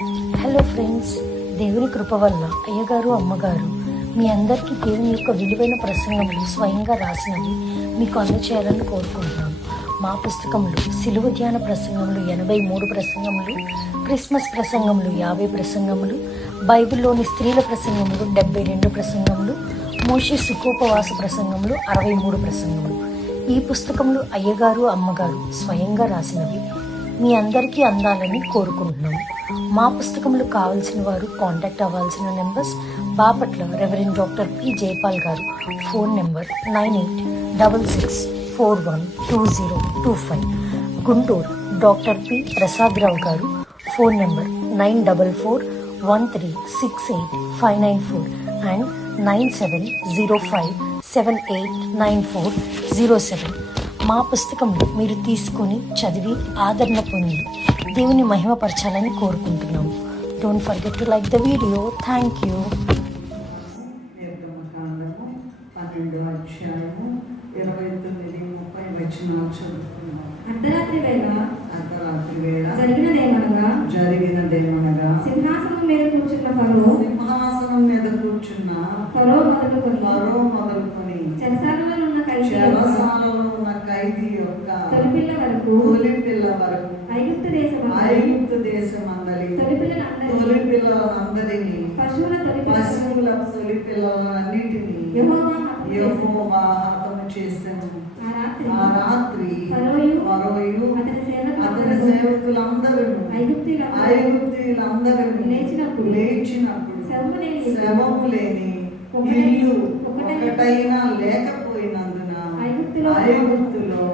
Hello friends, దేవుని కృప వల్ల అయ్యగారు అమ్మగారు మీ అందరికీ దేవుని యొక్క విలువైన ప్రసంగములు స్వయంగా రాసినవి మీకు అందచేయాలని కోరుకుంటున్నాను. మా పుస్తకంలో సిలువ ధ్యాన ప్రసంగములు 83 ప్రసంగములు, క్రిస్మస్ ప్రసంగములు 50 ప్రసంగములు, బైబిల్లోని స్త్రీల ప్రసంగములు 72 ప్రసంగములు, మోషే సుఖోపవాస ప్రసంగములు 63 ప్రసంగములు. ఈ పుస్తకములు అయ్యగారు అమ్మగారు స్వయంగా రాసినవి మీ అందరికీ అందాలని కోరుకుంటున్నాము. మా పుస్తకములు కావాల్సిన వారు కాంటాక్ట్ అవ్వాల్సిన numbers: Bapatla reverend doctor P Jayapal garu, phone number 9866412025. Guntur doctor P Prasad Rao garu, phone number 9413685994 and 9705789407. మా పుస్తకంలో మీరు తీసుకొని చదివి ఆదరణ పొంది దేవుని మహిమపరచాలని కోరుకుంటున్నాము. Don't forget to like the video. Thank you. 12:29-30 అర్ధరాత్రి వేళ జరిగినదేమనగా సింహాసనం మీద కూర్చున్న ఫరో మొదలుకొని చెరసాలలో ఉన్న ఖైదీ యొక్క తొలిపిల్ల వరకు ఐగుప్తు దేశమందలి తొలిపిల్లలందరినీ పశువుల తొలిపిల్లలన్నిటినీ యెహోవా హతము చేసెను. ఆ రాత్రి ఫరోయు అతని సేవకులందరూ ఐగుప్తీయులందరూ లేచినప్పుడు శవము లేని ఇల్లు ఒకటైనా లేకపోయినందున ఐగుప్తులో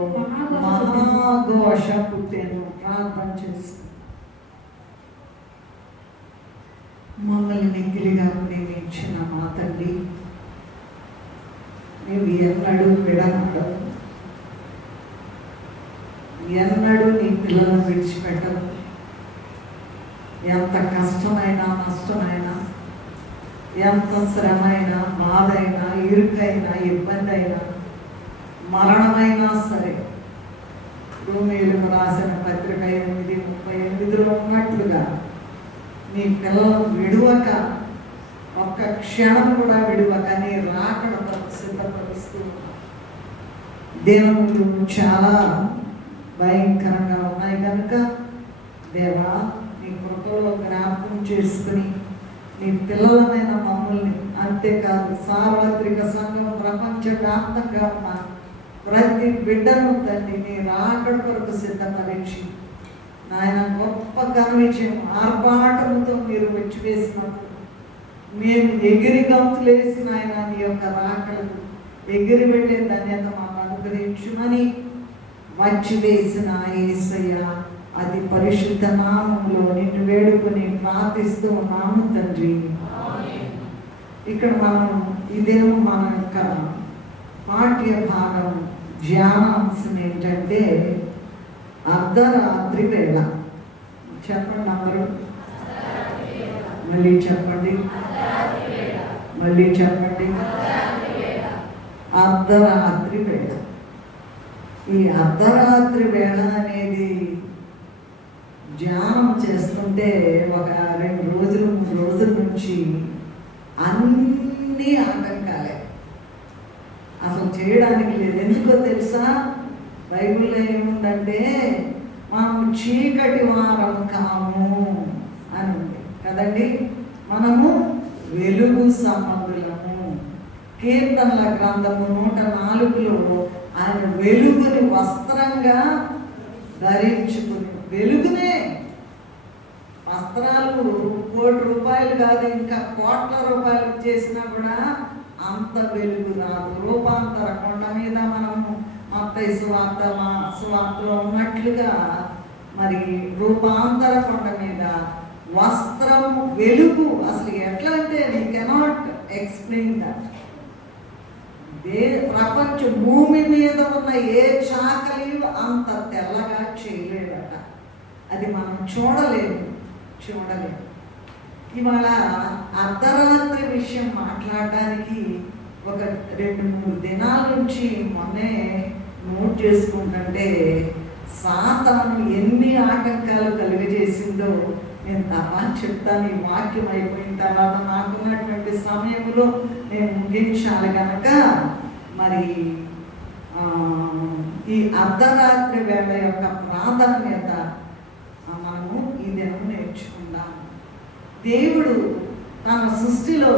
మహాఘోష పుట్టెను. ప్రార్థన చేసి మమ్మల్ని మిక్కిలిగా ప్రేమించిన మా తండ్రి, నీవు ఎన్నడూ విడనడవు, ఎన్నడూ నీ పిల్లలను విడిచిపెట్టవు. ఎంత కష్టమైనా నష్టమైనా, ఎంత శ్రమైనా, బాధైనా, ఇరుకైనా, ఇబ్బంది అయినా, మరణమైనా సరే, రోమీయులకు రాసిన పత్రిక 8:38 ఉన్నట్లుగా నీ పిల్లలను విడువక, ఒక్క క్షణం కూడా విడువక నీ రాకడ సిద్ధపరుస్తూ దినములు చాలా భయంకరంగా ఉన్నాయి కనుక దేవా, నీ కృపలో జ్ఞాపకం చేసుకుని నీ పిల్లలమైన మమ్మల్ని, అంతేకాదు సార్వత్రిక సంఘం ప్రపంచవ్యాప్తంగా ఉన్న ప్రతి బిడ్డను తండ్రి నీ రాకడ కొరకు సిద్ధపరించి నాయన గొప్ప ఘన విజయం ఆర్భాటంతో మీరు వచ్చి వేసినప్పుడు మేము ఎగిరి గంతులేసిన ఆయన నీ యొక్క రాకడకు ఎగిరి వెళ్ళే ధన్యత మాకు అనుగ్రహించుమని వచ్చి వేసిన యేసయ్య అది పరిశుద్ధ నామములో నిన్ను వేడుకొని ప్రార్థిస్తూ ఉన్నాము తండ్రి. ఇక్కడ మనం ఈ దినం మన యొక్క పాఠ్య భాగం ధ్యానాంశం ఏంటంటే అర్ధరాత్రి వేళ. చెప్పండి అందరూ, మళ్ళీ చెప్పండి, మళ్ళీ చెప్పండి. అర్ధరాత్రి వేళ. ఈ అర్ధరాత్రి వేళ అనేది ధ్యానం చేస్తుంటే ఒక 2 రోజులు 3 రోజుల నుంచి అన్నీ ఆటంకాలే, అసలు చేయడానికి లేదు. ఎందుకో తెలుసా? బైబిల్లో ఏముందంటే మనము చీకటి వారం కాము అని ఉంది కదండి. మనము వెలుగు సంబంధులము. కీర్తనల గ్రంథము 104లో ఆయన వెలుగుని వస్త్రంగా ధరించుకుని, వెలుగునే వస్త్రాలు ₹1,00,00,000 కాదు, ఇంకా కోట్ల రూపాయలు చేసినా కూడా అంత వెలుగు రాదు. రూపాంతర కొండ మీద మనము మత్తయి సువార్తలో ఉన్నట్లుగా మరి రూపాంతర కొండ మీద వస్త్రము వెలుగు అసలు ఎట్లా అంటే వీ కెనాట్ ఎక్స్ప్లెయిన్ దట్. ప్రపంచ భూమి మీద ఉన్న ఏ చాకలి అంత తెల్లగా చేయలేదట. అది మనం చూడలేము. ఇవాళ అర్ధరాత్రి విషయం మాట్లాడడానికి ఒక 2-3 దినాల నుంచి మొన్నే నోట్ చేసుకుంటుంటే సాతాను ఎన్ని ఆటంకాలు కలిగజేసిందో నేను తర్వాత చెప్తాను. ఈ వాక్యం అయిపోయిన తర్వాత నాకున్నటువంటి సమయంలో నేను ముగించాలి కనుక మరి ఈ అర్ధరాత్రి వేళ యొక్క ప్రాధాన్యత మనము ఈ దినం నేర్చుకుందాం. దేవుడు తన సృష్టిలో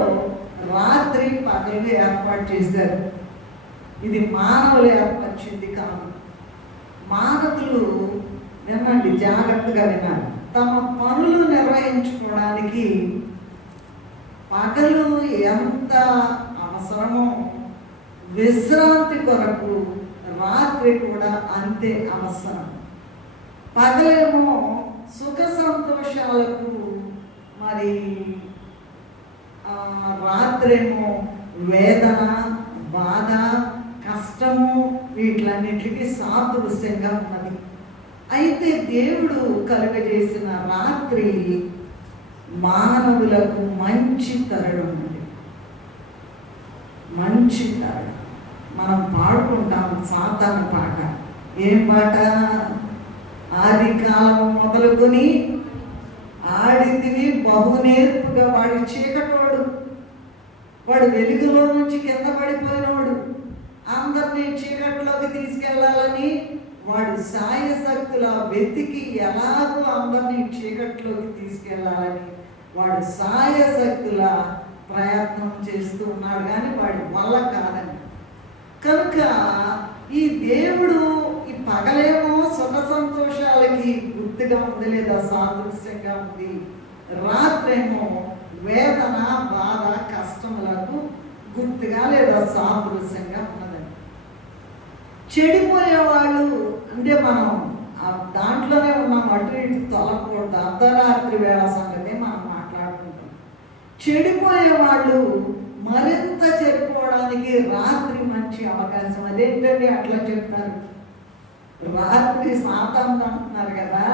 రాత్రి పగలు ఏర్పాటు చేశారు. ఇది మానవులు ఏర్పరిచింది కాదు. మానవులు వినండి, జాగ్రత్తగా వినాలి. తమ పనులు నిర్వహించుకోవడానికి పగలు ఎంత అవసరమో విశ్రాంతి కొరకు రాత్రి కూడా అంతే అవసరం. పగలేమో సుఖ సంతోషాలకు, మరి రాత్రేమో వేదన, బాధ, కష్టము, వీటిలన్నిటికీ సాదృశ్యంగా ఉన్నది. అయితే దేవుడు కలుగజేసిన రాత్రి మానవులకు మంచి తరుణం అండి, మంచి తరుణం. మనం పాడుకుంటాం సాతాను పాట. ఏం పాట? ఆది కాలం మొదలుకొని ఆడితివి బహు నేర్పుగా. వాడి చీకటోడు, వాడు వెలుగులో నుంచి కింద పడిపోయినోడు, అందరినీ చీకట్లోకి తీసుకెళ్లాలని వాడు సాయశక్తులా వెతికి ఎలాగో అందరినీ చీకట్లోకి తీసుకెళ్లాలని వాడు సాయశక్తులా ప్రయత్నం చేస్తూ ఉన్నాడు, కానీ వాడి వల్ల కాదని. కనుక ఈ దేవుడు ఈ పగలేమో సుఖ సంతోషాలకి గుర్తుగా ఉంది, లేదా సాదృశ్యంగా ఉంది. రాత్రేమో వేదన, బాధ, కష్టములకు గుర్తుగా లేదా సాదృశ్యంగా ఉన్నదండి. చెడిపోయేవాళ్ళు అంటే మనం దాంట్లోనే ఉన్నాం, అటు ఇటు తొలగకూడదు. అర్ధరాత్రి వేళ సంగతి మనం మాట్లాడుకుంటాం. చెడిపోయేవాళ్ళు మరింత చెడిపోవడానికి రాత్రి మంచి అవకాశం. అదేంటండి అట్లా చెప్తారు? రాత్రి సాతాను అంటున్నారు కదా.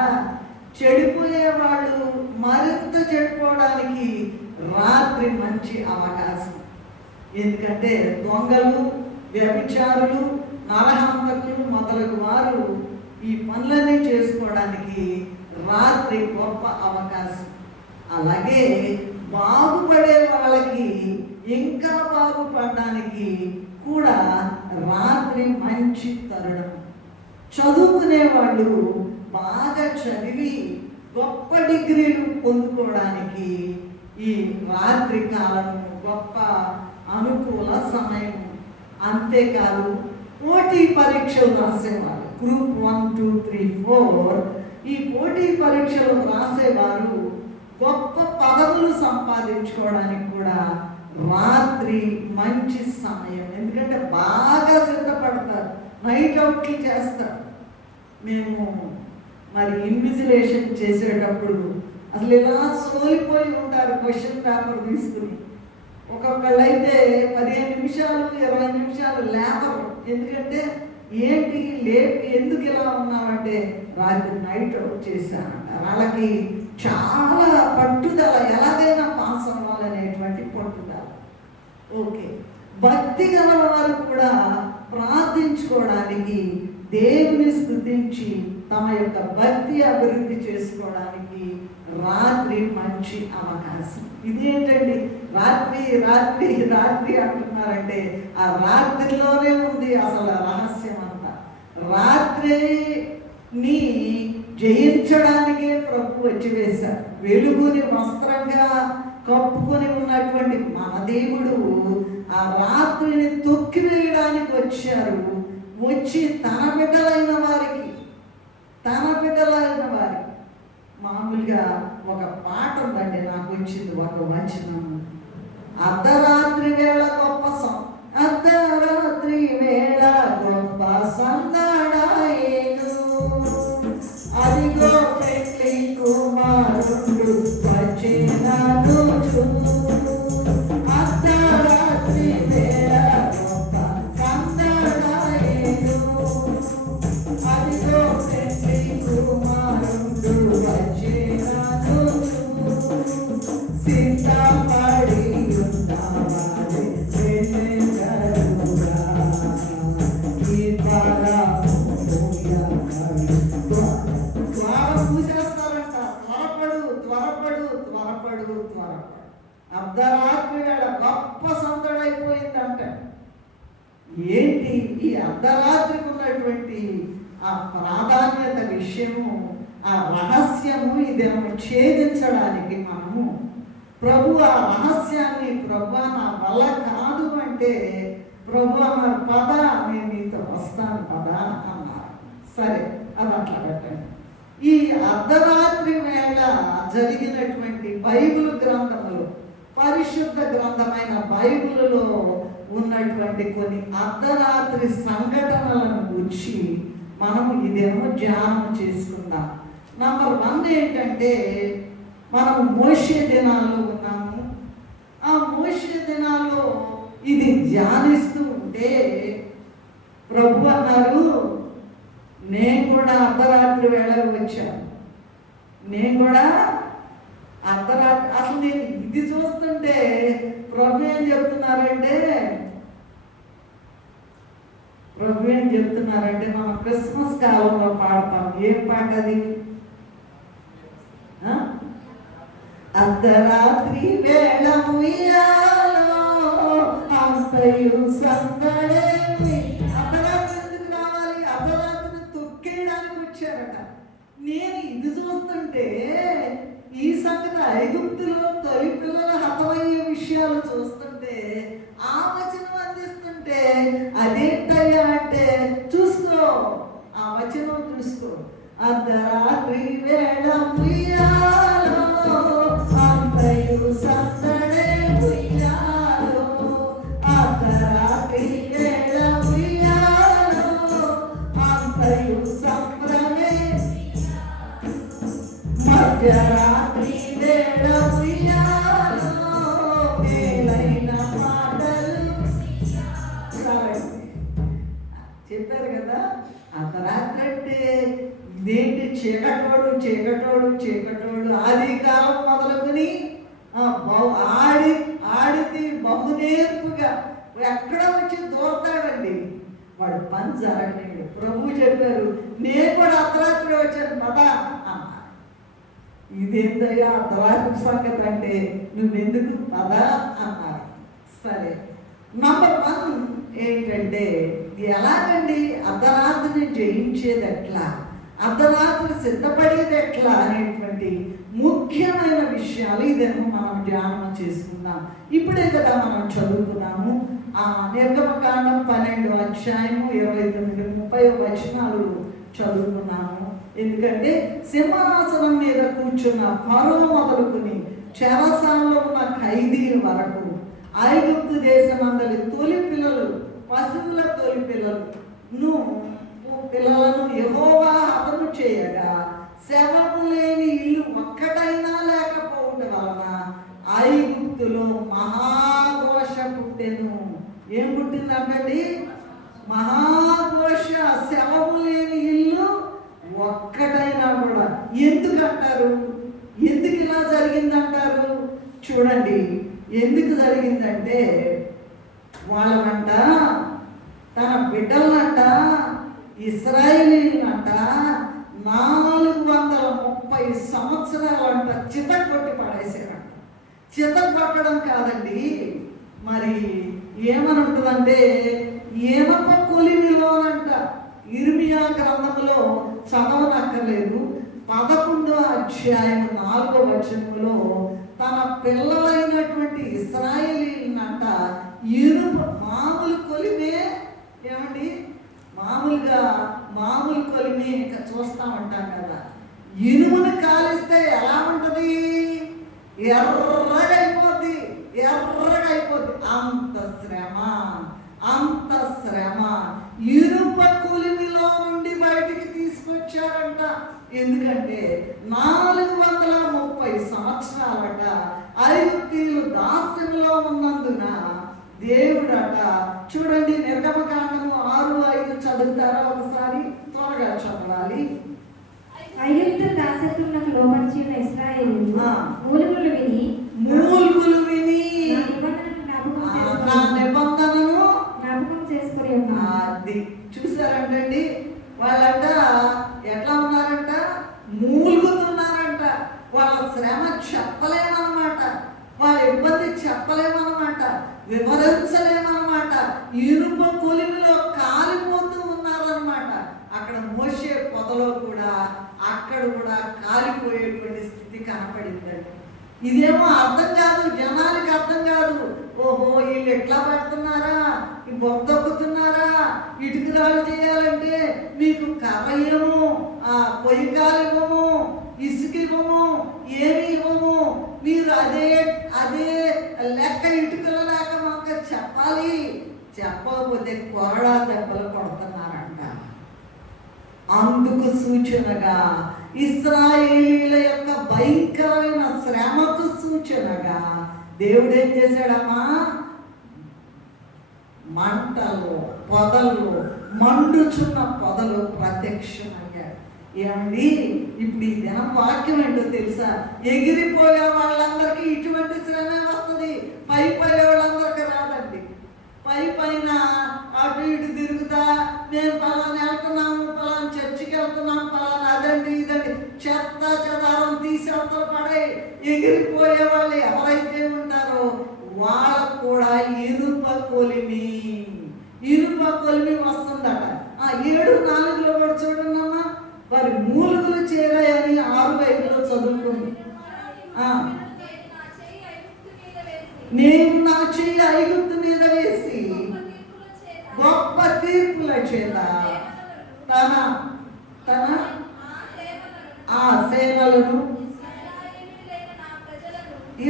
చెడిపోయే వాళ్ళు మరింత చెడిపోవడానికి రాత్రి మంచి అవకాశం. ఎందుకంటే దొంగలు, వ్యభిచారులు, నరహంతకులు మొదలగు వారు ఈ పనులన్నీ చేసుకోవడానికి రాత్రి గొప్ప అవకాశం. అలాగే బాగుపడే వాళ్ళకి ఇంకా బాగుపడడానికి కూడా రాత్రి మంచి తరుణం. చదువుకునే వాళ్ళు బాగా చదివి గొప్ప డిగ్రీలు పొందుకోవడానికి ఈ రాత్రి కాలం గొప్ప అనుకూల సమయం. అంతేకాదు పోటీ పరీక్షలు రాసేవారు, గ్రూప్ 1, 2, 3, 4 ఈ పోటీ పరీక్షలు రాసేవారు గొప్ప పదవులు సంపాదించుకోవడానికి కూడా రాత్రి మంచి సమయం. ఎందుకంటే బాగా సిద్ధపడతారు, నైట్ అవుట్లు చేస్తారు. మేము మరి ఇన్విజిలేషన్ చేసేటప్పుడు అసలు ఇలా సోలిపోయి ఉంటారు క్వశ్చన్ పేపర్ తీసుకుని. ఒక్కొక్కళ్ళు అయితే 15 నిమిషాలు 20 నిమిషాలు లేవరు. ఎందుకంటే ఏంటి లేపి ఎందుకు ఇలా ఉన్నామంటే రాత్రి నైట్ అవుట్ చేశానంట. వాళ్ళకి చాలా పట్టుదల, ఎలాగైనా పాస్ అవ్వాలనేటువంటి పట్టుదల. ఓకే, భక్తి గల వారు కూడా ప్రార్థించుకోవడానికి, దేవుని స్తుతించి తమ యొక్క భక్తి అభివృద్ధి చేసుకోవడానికి రాత్రి మంచి అవకాశం. ఇదేంటండి రాత్రి రాత్రి రాత్రి అంటున్నారంటే ఆ రాత్రిలోనే ఉంది అసలు రహస్యం అంతా. రాత్రిని జయించడానికే ప్రభు వచ్చి వేశారు. వెలుగుని వస్త్రంగా కప్పుకొని ఉన్నటువంటి మన దేవుడు ఆ రాత్రిని తొక్కివేయడానికి వచ్చారు. వచ్చి తన బిడ్డలైన వారికి మామూలుగా ఒక పాట ఉందండి, నాకు వచ్చింది ఒక వచనం. అర్ధరాత్రి వేళ గొప్ప అర్ధరాత్రి వేళ గొప్ప సందడాయేను, అదిగో పెళ్లి కుమారుడు వచ్చినాడు చూడు. అర్ధరాత్రి వేళ గొప్ప సందడాయేను, అదిగో పెళ్లి కుమారుడు వచ్చినాడు చూడు. సిద్ధపడి ఉన్నవాడే వెలుగరుగా, ఈ ద్వారం మూసేస్తారంట. త్వరపడు త్వరపడు త్వరపడు. అర్ధరాత్రి వేళ గొప్ప సందడైపోయిందంట. ఏంటి ఈ అర్ధరాత్రికి ఉన్నటువంటి ఆ ప్రాధాన్యత విషయము, ఆ రహస్యము, ఇదేమో ఛేదించడానికి మనము ప్రభు ఆ రహస్యాన్ని, ప్రభు నా వల్ల కాదు అంటే ప్రభు అన్నారు, పద నేను నీతో వస్తాను పద అన్నారు. సరే, అది అట్లా పెట్టండి. ఈ అర్ధరాత్రి వేళ జరిగినటువంటి బైబిల్ గ్రంథములు, పరిశుద్ధ గ్రంథమైన బైబిల్లో ఉన్నటువంటి కొన్ని అర్ధరాత్రి సంఘటనలను గురించి మనము ఇదేమో ధ్యానం చేసుకుందాం. నంబర్ 1 ఏంటంటే, మనము మోషే దినాల్లో ఉన్నాము. ఆ మోషే దినాల్లో ఇది ధ్యానిస్తూ ఉంటే ప్రభు అన్నారు, నేను కూడా అర్ధరాత్రి వేళ వచ్చాను. నేను కూడా అర్ధరాత్రి, అసలు నేను ఇది చూస్తుంటే ప్రభు ఏం చెప్తున్నారంటే మనం క్రిస్మస్ కాలంలో పాడతాం. ఏం పాట అది? అర్ధరాత్రి వేళ ఉయ్యాలో అంతయు సందడే. అర్ధరాత్రి ఎందుకు రావాలి? అర్ధరాత్రిని తొక్కేయడానికి వచ్చారట. నేను ఇది చూస్తుంటే ఈ సంగతి ఐగుప్తులో తొలి పిల్లలు హతమయ్యే విషయాలు చూస్తుంటే ఆ వచనం అందిస్తుంటే అదేంటయ్యా అంటే చూసుకో, ఆ వచనం చూసుకో. అర్ధరాత్రి వేళ ఉయ్యాలో అంతయు సందడే ఉయ్యాలో, అర్ధరాత్రి వేళ ఉయ్యాలో అంతయు సంభ్రమే, మధ్యరాత్రి వేళ ఉయ్యాలో మేలైన పాటలు. చెప్పారు కదా, అర్ధరాత్రి అంటే ఇదేంటి? చీకటోడు ఆది కాలం మొదలుకొని ఆడిది బహునేర్పుగా ఎక్కడ వచ్చి దూరతాడండి వాడు, పని జరగలేడు. ప్రభు చెప్పారు, నేను కూడా అర్ధరాత్రి వచ్చాను పదా అన్న. ఇదేందయ్యా అర్ధరాత్రి సంగతి అంటే నువ్వెందుకు పదా అన్నారు. సరే, నంబర్ 1 ఏంటంటే, ఎలాగండి అర్ధరాత్రిని జయించేది ఎట్లా, అర్ధరాత్రి సిద్ధపడేది ఎట్లా అనేటువంటి ముఖ్యమైన విషయాలు ఇదేమో మనం ధ్యానం చేసుకుందాం. ఇప్పుడే కదా మనం చదువుకున్నాము. ఆ నిర్గమకాండం 12వ అధ్యాయము 29-30 వచనాలు చదువుకున్నాము. ఎందుకంటే సింహాసనం మీద కూర్చున్న ఫరో మొదలుకుని చెరసాలలో ఉన్న ఖైదీల వరకు ఐగుప్తు దేశమందలి తొలి పిల్లలు, పశువుల తొలి పిల్లలను యెహోవా హతము చేయగా శవము లేని ఇల్లు ఒక్కటైనా లేకపోవటం వలన ఐగుప్తులో మహాఘోష పుట్టెను. ఏం పుట్టిందంటండి? మహాఘోష. శవము లేని ఇల్లు ఒక్కటైనా కూడా. ఎందుకంటారు? ఎందుకు ఇలా జరిగిందంటారు? చూడండి, ఎందుకు జరిగిందంటే వాళ్ళంట తన బిడ్డలనంట ఇశ్రాయేలీలంట 430 సంవత్సరాలంట చితకొట్టి పడేసారంట. చితకొట్టడం కాదండి, మరి ఏమని ఉంటుందంటే ఇనప కొలిమిలోనంట. ఇర్మియా గ్రంథములో చదవనక్కర్లేదు, 11వ అధ్యాయం 4వ వచనములో తన పిల్లలైనటువంటి ఇశ్రాయేలీలంట ఇనుప మామూలు కొలిమే, ఏమండి మామూలు కొలిమి చూస్తూ ఉంటాం కదా, ఇనుముని కాలిస్తే ఎలా ఉంటుంది? ఎర్రగా అయిపోద్ది. అంత శ్రమ ఇనుప కొలిమిలో నుండి బయటికి తీసుకొచ్చారంట. ఎందుకంటే 430 సంవత్సరాలట ఐగుప్తీయులు దాస్యంలో ఉన్నందున దేవుడట. చూడండి, నిర్గమకాండము 6:5 చదువుతారా ఒకసారి? త్వరగా చదవాలి. ఐగుప్తు దాసత్వమునకు లోబడిన ఇశ్రాయేలీయులు మూలుగులు విని నా నిబంధనను జ్ఞాపకం చేసుకుని అది చూసారంటండి. వాళ్ళంట ఎట్లా ఉన్నారంట? మూలుగుతున్నారంట. వాళ్ళ శ్రమ చెప్పలేమన్నమాట. చెప్పలేమన్నమాట, వివరించలేమన్నమాట. ఇనుప కొలిమిలో కాలిపోతూ ఉన్నారన్నమాట. అక్కడ మోషే పొదలో కూడా అక్కడ కూడా కాలిపోయేటువంటి స్థితి కనపడిందండి. ఇదేమో అర్థం కాదు, జనానికి అర్థం కాదు. ఓహో, వీళ్ళు ఎట్లా పడుతున్నారా, ఈ బొద్దొక్కుతున్నారా, ఇటుకురాలు చేయాలంటే మీకు కర్ర ఇవ్వము, పొయ్యికాలు ఇవ్వము, ఇసుక ఇవ్వము, ఏమి ఇవ్వము, మీరు అదే అదే లెక్క ఇటుకల లేక మాకు చెప్పాలి, చెప్పకపోతే కొరడా దెబ్బలు కొడుతున్నారంట. అందుకు సూచనగా ఇశ్రాయేలీయుల యొక్క భయంకరమైన శ్రమకు సూచనగా దేవుడు ఏం చేశాడమ్మా, మంటలు పొదలు, మండుచున్న పొదలు ప్రత్యక్షమయ్యాడు. ఏమండి, ఇప్పుడు ఈ దినం వాక్యం ఏంటో తెలుసా? ఎగిరిపోయే వాళ్ళందరికీ ఇటువంటి శ్రమే వస్తుంది, పై వాళ్ళందరికీ రాదండి. పైన అటు ఇటు తిరుగుతా మేము పలానా వెళ్తున్నాము, పలానా చర్చికి వెళ్తున్నాము, పలానా అదండి ఇదండి చెత్త చెదారం తీసి అవతల పడే ఎగిరిపోయే వాళ్ళు ఎవరైతే ఉంటారో వాళ్ళకు కూడా ఇనుప కొలిమి వస్తుందట. 7:4 కూడా చూడండమ్మా, వారి మూలుగులు చేరాయని 6:5 చదువుకుంది. నేను నా చెయ్యి ఐగుప్తు మీద వేసి గొప్ప తీర్పుల చేత తన ఆ సేవలను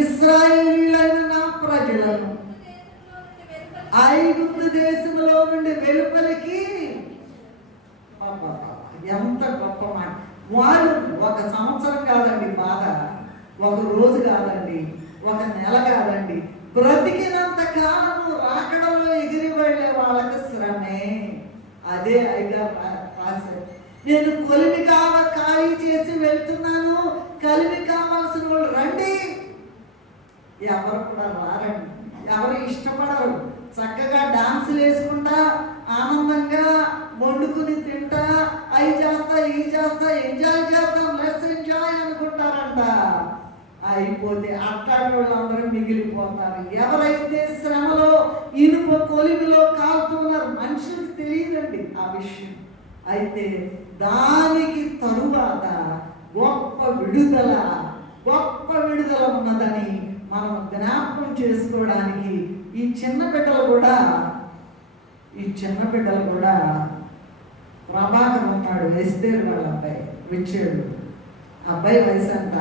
ఇశ్రాయేలీయులైన నా ప్రజలను ఐగుప్తు దేశంలో నుండి వెలుపలికి, ఎంత గొప్ప మాట. వాళ్ళు 1 సంవత్సరం కాదండి బాధ, 1 రోజు కాదండి, 1 నెల కాదండి, బ్రతికినంత కాలము రాకడలో ఎగిరి వెళ్ళే వాళ్ళకి శ్రమే. అదే అయిగా రాశారు. నేను కొలిమి ఖాళీ చేసి వెళ్తున్నాను, కలిమి కావాల్సిన వాళ్ళు రండి. ఎవరు కూడా రారండి, ఎవరు ఇష్టపడరు. చక్కగా డాన్సులు వేసుకుంటా, ఆనందంగా వండుకుని తింటా, అవి చేస్తా ఈ చేస్తా, ఎంజాయ్ చేద్దాం, లెట్స్ ఎంజాయ్ అనుకుంటారంట. అయిపోతే అట్లాంటి వాళ్ళందరూ మిగిలిపోతారు. ఎవరైతే శ్రమలో ఇనుప కొలిమిలో కాలుతున్నారు, మనుషులకు తెలియదండి ఆ విషయం. అయితే దానికి తరువాత గొప్ప విడుదల ఉన్నదని మనం జ్ఞాపకం చేసుకోవడానికి ఈ చిన్న బిడ్డలు కూడా ప్రభాకర్ ఉన్నాడు, ఎస్తేరు వాళ్ళ అబ్బాయి వచ్చాడు. అబ్బాయి వయసు అంత.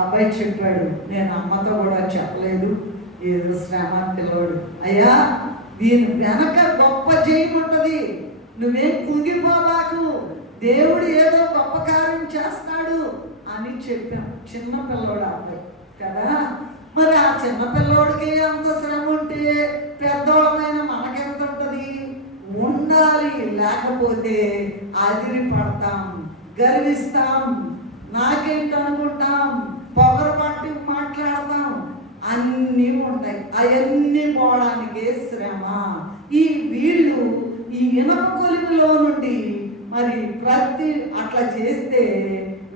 అబ్బాయి చెప్పాడు, నేను అమ్మతో కూడా చెప్పలేదు, ఏదో శ్రమ పిల్లవాడు. అయ్యా, దీని వెనక గొప్ప జయం ఉంటుంది, నువ్వేం కుంగిపోబాకు, దేవుడు ఏదో గొప్ప కార్యం చేస్తాడు అని చెప్పాం. చిన్న పిల్లోడు అబ్బాయి కదా. మరి ఆ చిన్న పిల్లోడికి అంత శ్రమ ఉంటే పెద్దోళ్ళమైన మనకెంత ఉంటుంది? ఉండాలి. లేకపోతే అదిరి పడతాం, గర్విస్తాం, నాకేంటనుకుంటాం, పొగరు పట్టి మాట్లాడతాం, అన్నీ ఉంటాయి. అవన్నీ పోవడానికే శ్రమ. వీళ్ళు ఈ ఇనప కొలిమిలో నుండి మరి అట్లా చేస్తే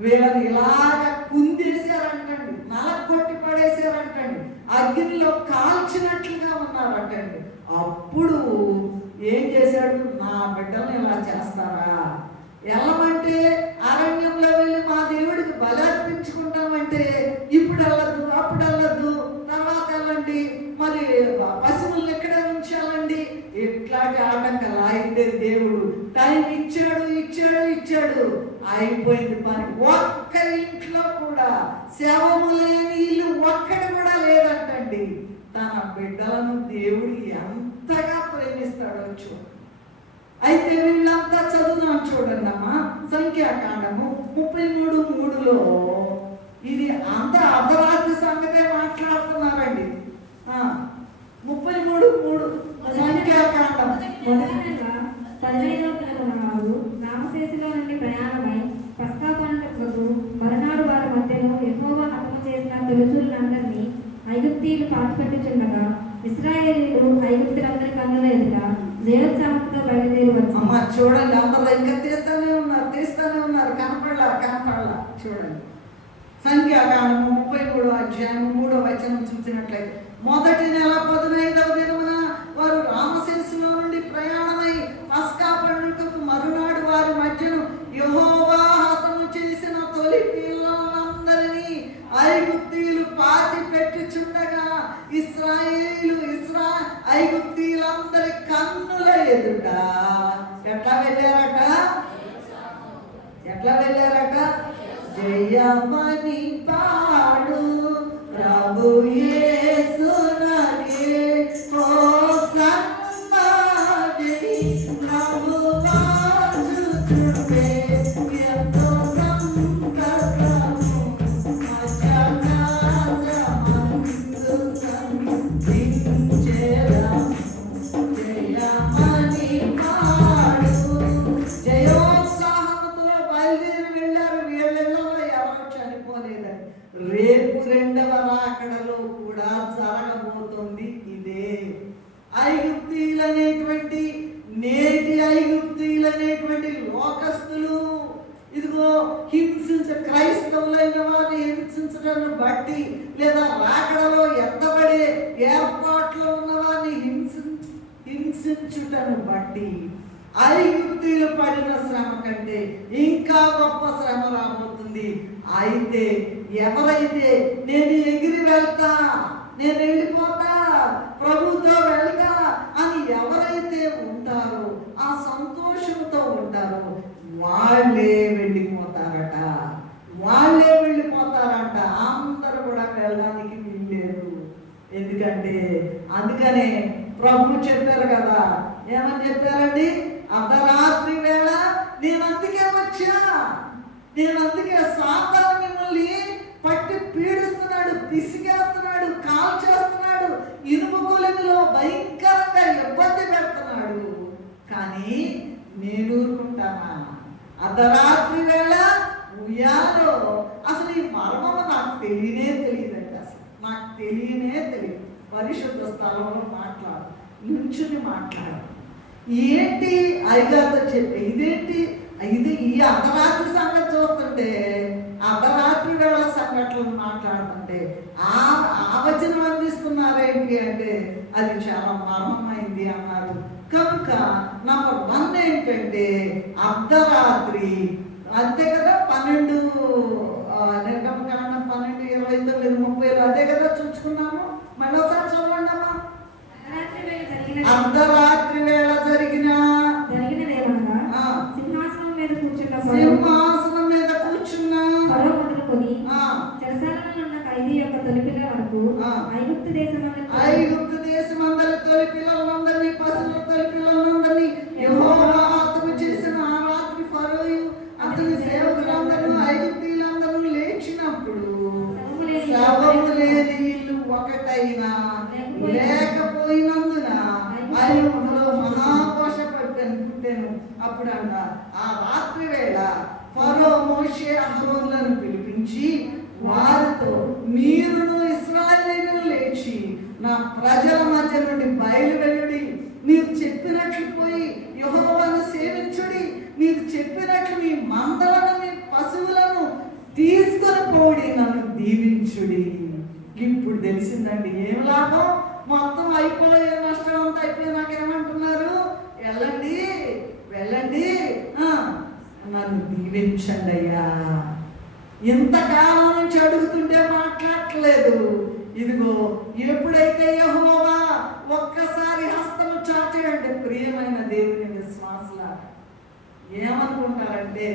వీళ్ళని ఇలాగ కుందేశారంటండి, నలగొట్టి పడేశారంటండి, అగ్నిలో కాల్చినట్లుగా ఉన్నారంటండి. అప్పుడు ఏం చేశాడు? నా బిడ్డల్ని ఇలా చేస్తారా? వెళ్ళమంటే అరణ్యంలో వెళ్ళి మా దేవుడికి బలి అర్పించుకుంటామంటే ఇప్పుడు వెళ్ళద్దు, అప్పుడు వెళ్ళద్దు, తర్వాత వెళ్ళండి, మరి పశువులను ఎక్కడే ఉంచాలండి. ఇట్లాంటి ఆటంకాలు. అయితే దేవుడు టైం ఇచ్చాడు, అయిపోయింది పని. ఒక్క ఇంట్లో కూడా శవము లేని ఇల్లు ఒక్కటి కూడా లేదంటండి. తన బిడ్డలను దేవుడు ఎంతగా ప్రేమిస్తాడో చూడు. అయితే వీళ్ళంతా చదువుదాం చూడండి అమ్మా, సంఖ్యాకాండము 33:3లో ఇది అంత అర్ధరాత్రి సంగతే మాట్లాడుతున్నారండి. 33:3 సంఖ్యాకాండం. 15వ నాడు రామశేషులో నుండి ప్రయాణమై పస్కా పండుగకు మరునాడు వారి మధ్యలో యెహోవా హతము చేసిన తొలిచూరులందరినీ ఐగుప్తీయులు పాతిపెట్టుచుండగా ఇశ్రాయేలీయులు ఐగుప్తులందరి కన్నుల ఎదుట జయోత్సాహంతో బయలుదేరి వచ్చి. అమ్మ చూడండి, అందరూ ఇంకా తీస్తూనే ఉన్నారు, కనపడలా. చూడండి, సంఖ్యాకాండము 33వ అధ్యాయం 3వ వచనం చూసినట్లయితే ఐగుప్తీయులు పాతి పెట్టుచుండగా ఐగుప్తీయులందరి కన్నుల ఎదుట ఎట్లా వెళ్ళారట జయమని పాడు ప్రభు యేసునకే హోసన్నా జై ప్రభువా స్తుతే ఎంతో సంతోషము మజనాజమందు సంధించెదము జయమని పాడు జయోత్సాహంతో బయలుదేరి వెళ్ళారు. వీళ్ళలో ఎవరు చనిపోలేదని. రేపు రెండవ రాకడలో కూడా జరగబోతుంది ఇదే. ఐగుప్తీయులనేటువంటి లోకస్తులు ఇదిగో క్రైస్తవులైన వారిని హింసించడాన్ని బట్టి లేదా రాకడలో ఎత్తబడే ఏర్పాట్లో ఉన్న వారిని హింసించుటను బట్టి ఐగుప్తీయులు పడిన శ్రమ కంటే ఇంకా గొప్ప శ్రమ రాబోతుంది. అయితే ఎవరైతే నేను ఎగిరి వెళ్తా, నేను వెళ్ళిపోతా, ప్రభుతో వెళ్తా అని ఎవరైతే ఉంటారో, ఆ సంతోషంతో ఉంటారో వాళ్ళే వెళ్ళిపోతారట. అందరూ కూడా వెళ్ళడానికి వీల్లేదు. ఎందుకంటే అందుకనే ప్రభు చెప్పారు కదా, ఏమని చెప్పారండి? అర్ధరాత్రి వేళ నేను అందుకే సాతాను మిమ్మల్ని పట్టి పీడిస్తున్నాడు, పిసిగేస్తున్నాడు, కాల్చేస్తున్నాడు, ఇనుము కొలిమిలో భయంకరంగా ఇబ్బంది పెడుతున్నాడు. కానీ నేను ఊరుకుంటానా? అర్ధరాత్రి వేళ ఉయ్యాలో అసలు ఈ మర్మము నాకు తెలియదండి. అసలు నాకు తెలియదు. పరిశుద్ధ స్థలంలో నుంచుని మాట్లాడు. ఏంటి అయ్యగారితో చెప్పి ఇది ఈ అర్ధరాత్రి సంగతి చూస్తుంటే, అర్ధరాత్రి వేళ సంఘటనలు మాట్లాడుతుంటే ఆ వచనం అందిస్తున్నారేంటి అంటే అది చాలా మర్మమైంది అన్నారు. కనుక నంబర్ 1 ఏంటంటే అర్ధరాత్రి, అంతే కదా 12 నిర్గమకాండం 12:29-30 అదే కదా చూసుకున్నాము. మరోసారి చదవండి అమ్మా. అర్ధరాత్రి వేళ జరిగినదేమనగా సింహాసనం మీద కూర్చున్న ఫరో మొదలుకొని చెరసాలలో ఉన్న ఖైదీ యొక్క తొలిపిల్ల వరకు ఐగుప్తు దేశమందలి తొలిపిల్లలందరినీ, పశువుల తొలిపిల్లలందరినీ యెహోవా హతము చేసిన ఆ రాత్రి ఫరోయు అతని సేవకులందరూ ఐగుప్తీయులందరూ లేచినప్పుడు శవము లేని ఇల్లు ఒకటైనా లేకపోయినందున ఐగుప్తులో మహాఘోష పుట్టెను. అప్పుడు అంట ఆ రాత్రి వేళ ఫరో మోషే అహరోనులను పిలిపించి వారితో, మీరును ఇశ్రాయేలీయులు లేచి నా ప్రజల మధ్య నుండి బయలువెళ్ళుడి, మీరు చెప్పినట్లు పోయి యెహోవాను సేవించుడి, మీరు చెప్పినట్లు మీ మందలను, మీ పశువులను తీసుకొని పోడి, నన్ను దీవించుడి. ఇప్పుడు తెలిసిందండి ఏం లాభం? మొత్తం అయిపోయే, నష్టం అంతా అయిపోయి నాకేమంటున్నారు? వెళ్ళండి నన్ను దీవించండి అయ్యా. ఇంతకాలం నుంచి అడుగుతుంటే మాట్లాడట్లేదు. ఇదిగో ఎప్పుడైతే యెహోవా ఒక్కసారి హస్తము చాచాడంటే, ప్రియమైన దేవుని విశ్వాసుల ఏమనుకుంటారంటే,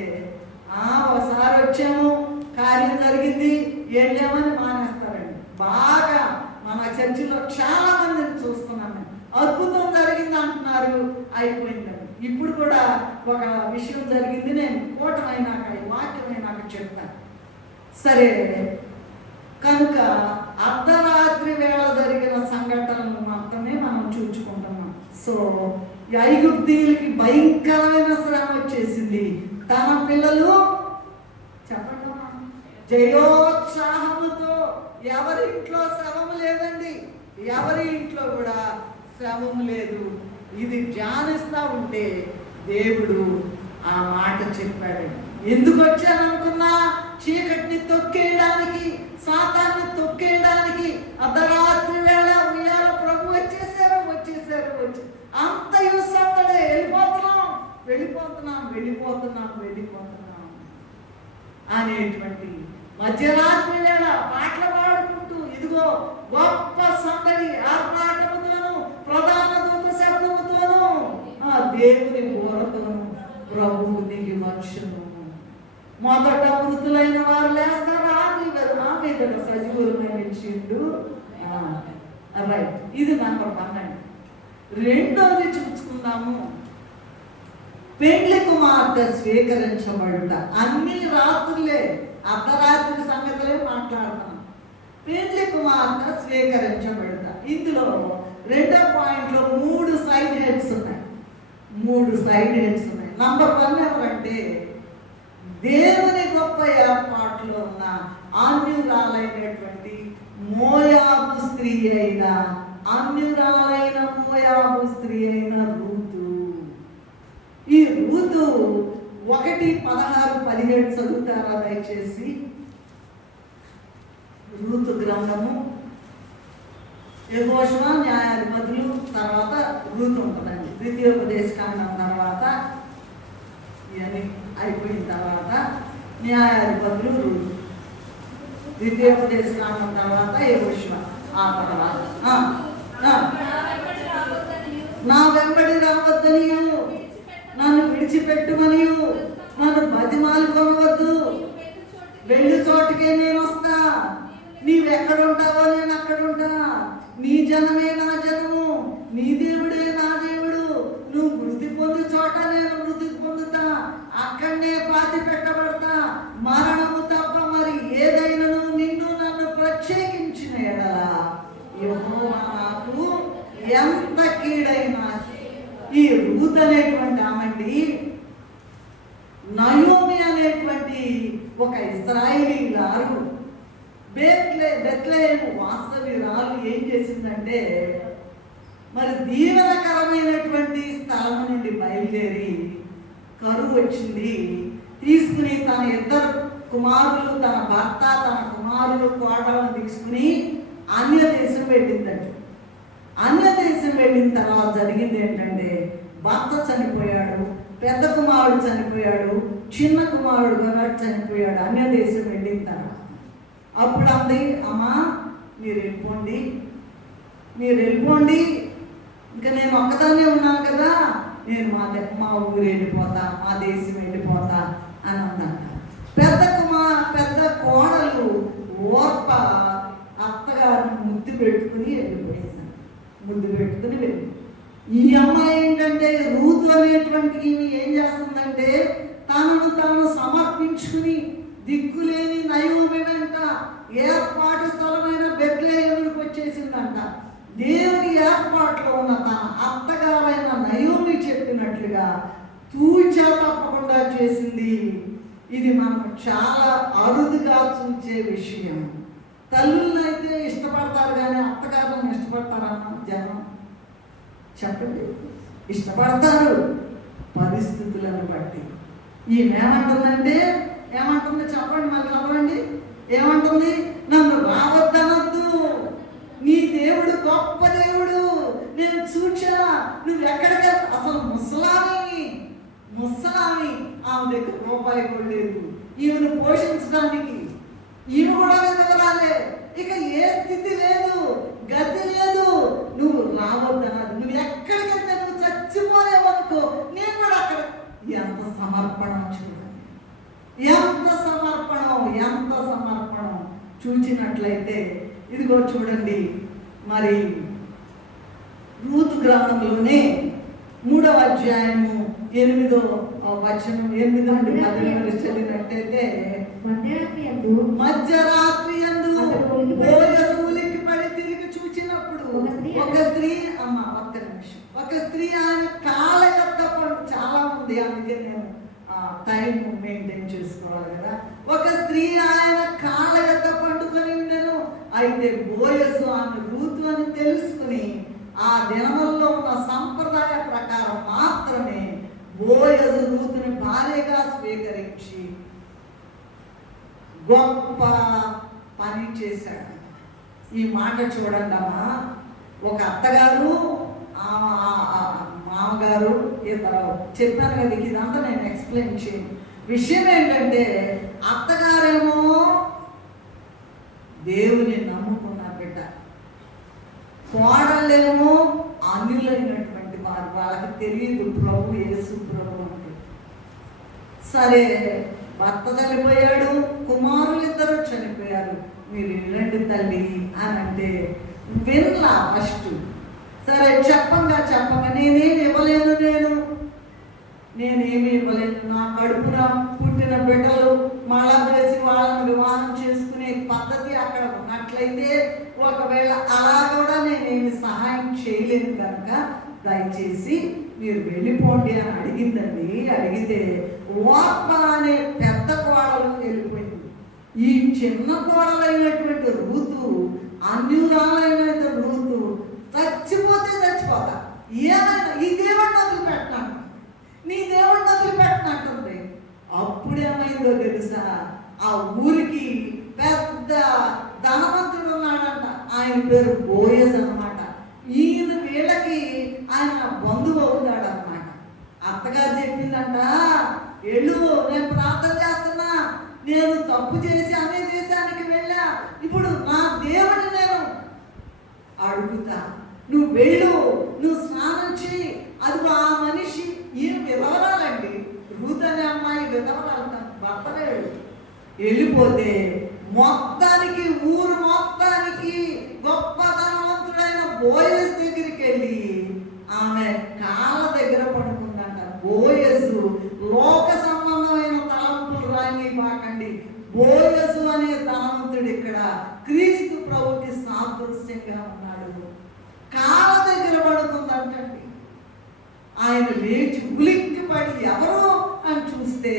ఒకసారి వచ్చాము, కార్యం జరిగింది, వెళ్ళామని మానేస్తారండి. బాగా మన చర్చిలో చాలా మందిని చూస్తున్నాను, అద్భుతం జరిగింది అంటున్నారు, అయిపోయిందండి. ఇప్పుడు కూడా ఒక విషయం జరిగింది, నేను కూటమైనాక వాక్యమైనాక చెప్తాను. సరే, కనుక అర్ధరాత్రి వేళ జరిగిన సంఘటనలు మాత్రమే మనం చూచుకుంటున్నాం. సో ఐగుప్తీయులకి భయంకరమైన శ్రమ వచ్చేసింది. తన పిల్లలు చెప్పండి జయోత్సాహముతో, ఎవరి ఇంట్లో శ్రమము లేదండి, ఎవరి ఇంట్లో కూడా శ్రమము లేదు. ఇది ధ్యానిస్తూ ఉంటే దేవుడు ఆ మాట చెప్పాడు. ఎందుకు వచ్చాననుకున్నా? చీకటిని తొక్కేయడానికి, సాతాన్ని తొక్కేయడానికి. అర్ధరాత్రి వేళ ఉయ్యాల ప్రభు వచ్చేసారు. అంతయు సందడే, వెళ్ళిపోతున్నాం అనేటువంటి మధ్యరాత్రి వేళ గొప్ప సందడి ఆర్భాటముతోను ప్రధాన దూత శబ్దముతోను ఆ దేవుని బోరతోను ప్రభువు దిగి వచ్చును. మొదట మృతులైన వారు లేస్తారు, ఆ మీదట సజీవులమైన నిలిచిండు. రైట్, ఇది నంబర్ 1 అండి. రెండోది చూసుకుందాము, పెండ్లి కుమార్తె స్వీకరించబడుట. అన్ని రాత్రులే, అర్ధరాత్రి సంగతులే మాట్లాడుతున్నాం. పెండ్లి కుమార్తె స్వీకరించబడుట. ఇందులో రెండో పాయింట్లో 3 సైడ్ హెడ్స్ ఉన్నాయి. 3 సైడ్ హెడ్స్ ఉన్నాయి. నంబర్ 1 ఎవరంటే దేవుని గొప్ప ఏర్పాట్లో ఉన్న అన్యురాలైనటువంటి మోయాబు స్త్రీ అయిన రూతు. ఈ రూతు 1:16-17 చదువుతారా దయచేసి? రూతు గ్రంథము, యెహోషువ, న్యాయాధిపతులు, తర్వాత రూతు ఉంటుందండి. ద్వితీయోపదేశకాండం తర్వాత ఇవన్నీ అయిపోయిన తర్వాత న్యాయాధిపతులు, రూతు. ద్వితీయోపదేశకాండం తర్వాత యెహోషువ. ఆ తర్వాత నా వెంబడి రావద్దనియు, నన్ను విడిచిపెట్టుమనియు, నన్ను బతిమాలి కొనవద్దు, వెళ్ళు చోటుకే నేను వస్తా, నీవెక్కడుంటావో నేను అక్కడుంటా, నీ జనమే నా జనము, నీ దేవుడే నా దేవుడు, నువ్వు మృతి పొందు చోట నేను మృతి పొందుతా, అక్కడనే పాతి పెట్టబడతా, మరణము తప్ప మరి ఏదైనాను నిన్ను నన్ను ప్రత్యేకించిన ఎడల యెహోవా నాకు ఎంత కీడైనా. ఈ రూత్ అనేటువంటి ఆమండి నయోమి అనేటువంటి ఒక ఇశ్రాయేలీయురాలు, బెత్లెహేము వాస్తవ్యురాలు ఏం చేసిందంటే, మరి దీవెనకరమైనటువంటి స్థలం నుండి బయలుదేరి కరువు వచ్చింది, తీసుకుని తన 2 కుమారులు, తన భర్త, తన కుమారులు, కోడలను తీసుకుని అన్య దేశం వెళ్ళిందండి. అన్య దేశం వెళ్ళిన తర్వాత జరిగింది ఏంటంటే, భర్త చనిపోయాడు, పెద్ద కుమారుడు చనిపోయాడు, చిన్న కుమారుడు కూడా చనిపోయాడు అన్య దేశం వెళ్ళిన తర్వాత. అప్పుడు అంది, అమ్మా మీరు వెళ్ళిపోండి, ఇంకా నేను ఒక్కదాన్నే ఉన్నాను కదా, నేను మా ఊరు వెళ్ళిపోతా, మా దేశం వెళ్ళిపోతా అని అందంట. పెద్ద కోడలు ఓర్ప అత్తగారిని ముద్దు పెట్టుకుని వెళ్ళిపోయింది. ఈ అమ్మాయి ఏంటంటే, రూతు అనేటువంటి ఈమె ఏం చేస్తుందంటే, తనను తాను సమర్పించుకుని దిక్కులేని నయోమి వెంట ఏర్పాటు స్థలమైన బెత్లెహేముకు వచ్చేసిందంట. దేవుని ఏర్పాట్లో ఉన్న తన అత్తగారైన నయోమి చెప్పినట్లుగా తూచా తప్పకుండా చేసింది. ఇది మనం చాలా అరుదుగా చూసే విషయం. తల్లులైతే ఇష్టపడతారు కానీ అత్తగారులను ఇష్టపడతారన్న జనం? చెప్పండి, ఇష్టపడతారు పరిస్థితులను బట్టి. ఈమె ఏమంటుంది చెప్పండి, మళ్ళీ చదవండి. ఏమంటుంది? నన్ను రావద్దనొద్దు, నీ దేవుడు గొప్ప దేవుడు, నేను చూచా, నువ్వు ఎక్కడికి అసలు ముసలామి ఆమె దగ్గర రూపాయి కూడా లేదు, ఈమెను పోషించడానికి. ఈమె కూడా విధవరాలే, ఇక ఏ స్థితి లేదు, గతి లేదు, నువ్వు రావద్దన్నది. నువ్వు ఎక్కడికెళ్తే నువ్వు చచ్చిపోలేవనుకో, నేను కూడా అక్కడ. ఎంత సమర్పణ చూడండి, ఎంత సమర్పణం చూచినట్లయితే. ఇదిగో చూడండి, మరి రూతు గ్రంథంలోనే 3వ అధ్యాయము 8వ వచనం 8-11 చదివినట్టయితే, మధ్యరాత్రి యందు బోయజు ఉలిక్కిపడి తిరిగి చూచినప్పుడు ఒక స్త్రీ ఆయన కాళ్ళ యొద్ద చాలా ఉంది, అందుకే నేను టైం మెయింటైన్ చేసుకోవాలి కదా. ఒక స్త్రీ ఆయన కాళ్ళ యొద్ద పండుకొని ఉండెను. అయితే బోయజు ఆమె రూతు అని తెలుసుకుని ఆ దినముల్లో ఉన్న సంప్రదాయ ప్రకారం మాత్రమే బోయజు రూతుని భార్యగా స్వీకరించి గొప్ప పని చేశాడు. ఈ మాట చూడండి అమ్మా, ఒక అత్తగారు మామగారు ఇద్దరు చెప్పాను కదా, ఇదంతా నేను ఎక్స్ప్లెయిన్ చేయను. విషయం ఏంటంటే, అత్తగారేమో దేవుని నమ్ముకున్న బిడ్డ. కోడలేమో అన్యులైనటువంటి వారు, వాళ్ళకి తెలియదు ప్రభు యేసు ప్రభు అంటే. సరే, భర్త చనిపోయాడు, కుమారులు ఇద్దరు చనిపోయారు, మీరు వెళ్ళండి తల్లి అని అంటే వినలా ఫస్ట్. సరే, చెప్పంగా నేనేమి ఇవ్వలేను, నేనేమి ఇవ్వలేను. నా కడుపున పుట్టిన బిడ్డలు మళ్ళా వేసి వాళ్ళని వివాహం చేసుకునే పద్ధతి అక్కడ ఉన్నట్లయితే ఒకవేళ అలా కూడా నేనేమి సహాయం చేయలేను కనుక దయచేసి మీరు వెళ్ళిపోండి అని అడిగిందండి. అడిగితే ఓర్పా అనే పెద్ద కోడలు వెళ్ళిపోయింది. ఈ చిన్న కోడలైనటువంటి రూతు, అన్యురాలైన రూతు చచ్చిపోతే చచ్చిపోతా, ఏమైనా ఈ దేవుడిని వదిలిపెట్టినట్టు, నీ దేవుడిని వదిలిపెట్టినట్టుంది. అప్పుడేమైందో తెలుసా, ఆ ఊరికి పెద్ద ధనవంతుడు ఉన్నాడంట, ఆయన పేరు బోయజ్ అనమాట. ఈయన వీళ్ళకి ఆయన బంధువు అవుతాడనమాట. అత్తగారు చెప్పిందంట, వెళ్ళు, నేను ప్రార్థన చేస్తున్నా, నేను తప్పు చేసి అనే దేశానికి వెళ్ళా, ఇప్పుడు నా దేవుడిని నేను అడుగుతా, నువ్వు వెళ్ళు, నువ్వు స్నానం చేయి. అది ఆ మనిషి ఏం విధవరాలండి, రూత్ అనే అమ్మాయి విధవరాలు, భర్తనే వెళ్ళిపోతే మొత్తానికి ఊరు మొత్తానికి గొప్ప ధనవంతుడైన బోయజ్ దగ్గరికి వెళ్ళి ఆమె కాళ్ళ దగ్గర పడుకుందంట. బోయజు లోక సంబంధమైన తలంపులు రాని మాకండి, బోయజు అనే ధనవంతుడు ఇక్కడ క్రీస్తు ప్రభుకి సాదృశ్యంగా ఉన్నాడు. కాళ్ళ దగ్గర పడుకుందంటండి. ఆయన లేచి ఉలిక్కి పడి ఎవరు అని చూస్తే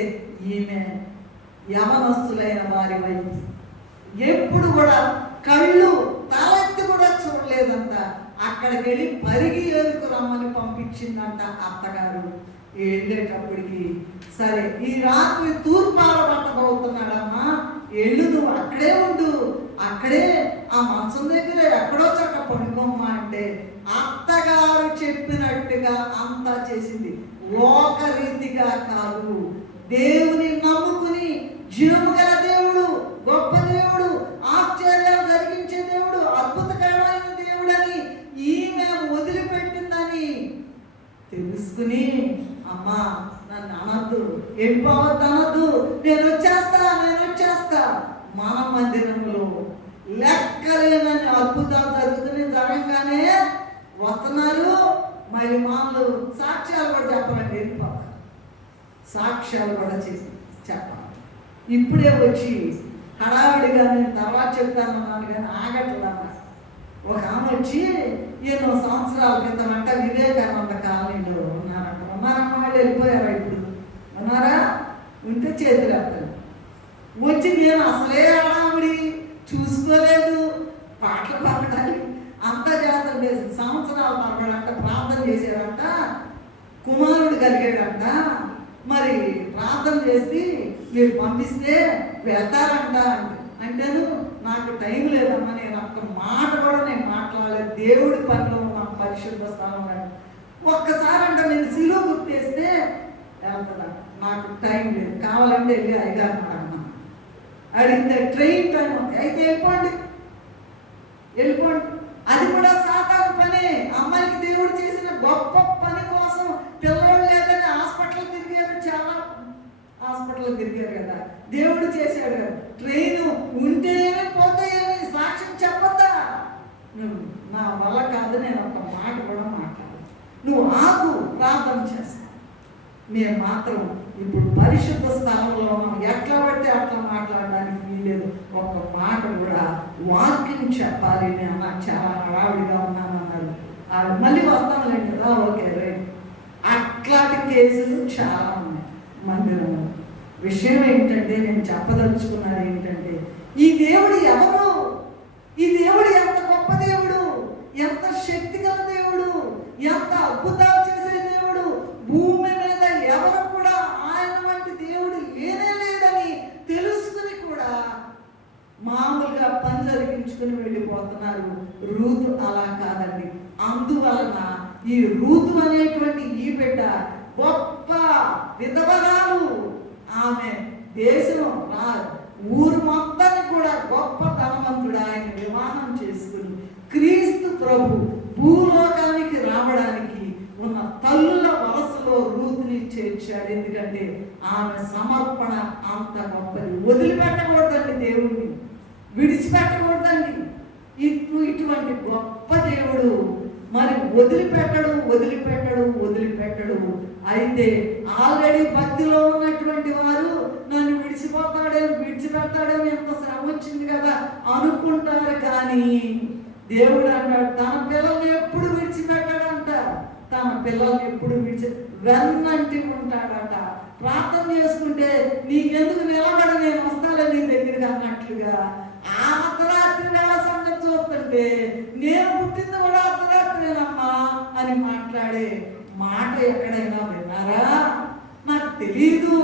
ఈమె యవనస్తులైన వారి వైపు ఎప్పుడు కూడా కళ్ళు తలెత్తి కూడా చూడలేదంట. అక్కడికి వెళ్ళి పరిగి ఏరుకు రమ్మని పంపించిందంట అత్తగారు. వెళ్ళేటప్పటికి, సరే ఈ రాత్రి తూర్పాల పట్టబోతున్నాడమ్మా, వెళ్ళు, నువ్వు అక్కడే ఉండు, అక్కడే ఆ మంచం దగ్గర ఎక్కడో చక్క పడుకోమ్మా అంటే అత్తగారు చెప్పినట్టుగా అంతా చేసింది. లోకరీతిగా కాదు, దేవుని నమ్ముకుని జీవము గల దేవుడు, గొప్ప దేవుడు, ఆశ్చర్యాలు జరిగించే దేవుడు, అద్భుతకరమైన దేవుడని ఈమె వదిలిపెట్టిందని తెలుసుకుని, అమ్మా నన్ను అనద్దు, వెళ్ళిపోవద్దు అనద్దు, నేను వచ్చేస్తా. మన మందిరంలో లెక్కలేనని అద్భుతాలు జరగగానే వస్తున్నారు. మళ్ళీ మామూలు సాక్ష్యాలు కూడా చెప్పాలండి, వెళ్ళిపోతారు. సాక్ష్యాలు కూడా చెప్పాలి. ఇప్పుడే వచ్చి హడావిడిగా నేను తర్వాత చెప్తానన్నాను కానీ ఆగట్లేదు. ఒక ఆమె వచ్చి ఎన్నో సంవత్సరాల క్రితం అంట వివేకానంద కాలనీలో ఉన్నారంట. ఉన్నారమ్మ, వాళ్ళు వెళ్ళిపోయారా? ఇప్పుడు ఉన్నారా? ఉంటే చేతులు ఎత్తాను. వచ్చి నేను అసలే హడావిడి చూసుకోలేదు, పాటలు పాడటానికి అంత జాతర చేసి సంవత్సరాలు పడబడంట, ప్రార్థన చేశారంట, కుమారుడు కలిగాడంట. మరి ప్రార్థన చేసి మీరు పంపిస్తే వెళ్తారంట అంటేను నాకు టైం లేదమ్మా, నేను ఒక్క మాట కూడా నేను మాట్లాడలేదు, దేవుడి పనిలో నాకు పరిశుద్ధ స్థానం లేదు. ఒక్కసారి అంట నేను సిలువ గుర్తేస్తే వెళ్తుందా, నాకు టైం లేదు, కావాలంటే వెళ్ళి అయ్యగారు అడగమా. అడిగితే ట్రైన్ టైం ఉంది, అయితే వెళ్ళిపోండి. అది కూడా సాధారణ పని. అమ్మాయికి దేవుడు చేసిన గొప్ప పని కోసం పిల్లలు లేదని హాస్పిటల్ తిరిగారు, చాలా హాస్పిటల్ తిరిగారు కదా, దేవుడు చేశాడు కదా. ట్రైన్ ఉంటే ఏమి పోతే ఏమి, సాక్ష్యం చెప్పొద్దా? నువ్వు నా వల్ల కాదు, నేను ఒక మాట కూడా మాట్లాడదు, నువ్వు ఆకు, ప్రార్థన చేస్తా. మేము మాత్రం ఇప్పుడు పరిశుద్ధ స్థలంలో మనం ఎట్లా పడితే అట్లా మాట్లాడడానికి వీలేదు, ఒక్క మాట కూడా వాక్యం చెప్పాలి. నేను నాకు చాలా హడావిడిగా ఉన్నాను అన్నారు. మళ్ళీ వస్తానులేండి కదా, ఓకే రైట్. అట్లాంటి కేసులు చాలా ఉన్నాయి మందిరంలో. విషయం ఏంటంటే, నేను చెప్పదలుచుకున్నది ఏంటంటే, ఈ దేవుడు ఎవరు? ఈ దేవుడు ఎంత గొప్ప దేవుడు, ఎంత శక్తి గల దేవుడు, ఎంత అద్భుతాలు చేసే దేవుడు. భూమి మీద ఎవరు కూడా ఆయన వంటి దేవుడు లేనే లేదని తెలుసుకుని కూడా మామూలుగా పని జరిగించుకుని వెళ్ళిపోతున్నారు. రూతు అలా కాదండి. అందువలన ఈ రూతు అనేటువంటి ఈ బిడ్డ గొప్ప విధవరాలు. ఆమె దేశం ఊరు మొత్తానికి కూడా గొప్ప ధనవంతుడు ఆయన వివాహం చేసుకుని క్రీస్తు ప్రభు భూలోకానికి రావడానికి ఉన్న తల్లుల వరసలో రూతుని చేర్చాడు. ఎందుకంటే ఆమె సమర్పణ అంత గొప్పది. వదిలిపెట్టకూడదండి, దేవుణ్ణి విడిచిపెట్టకూడదండి. ఇటువంటి గొప్ప దేవుడు మరి వదిలిపెట్టడు. అయితే ఆల్రెడీ భక్తిలో ఉన్నటువంటి వారు నన్ను విడిచిపెడతాడేమో ఎంత శ్రమ వచ్చింది కదా అనుకుంటారు. కానీ దేవుడు అన్నాడు తన పిల్లల్ని ఎప్పుడు విడిచిపెట్టాడంట. తన పిల్లల్ని ఎప్పుడు వెన్నంటి ఉంటాడట. ప్రార్థన చేసుకుంటే నీకెందుకు నిలబడి నేను వస్తాలే నీ దగ్గరికి అన్నట్లుగా ఆ అర్ధరాత్రి వేళ సంగతి చూస్తుంటే నేను పుట్టింది కూడా అర్ధరాత్రేనమ్మా అని మాట్లాడే మాట ఎక్కడైనా విన్నారా? నాకు తెలీదు.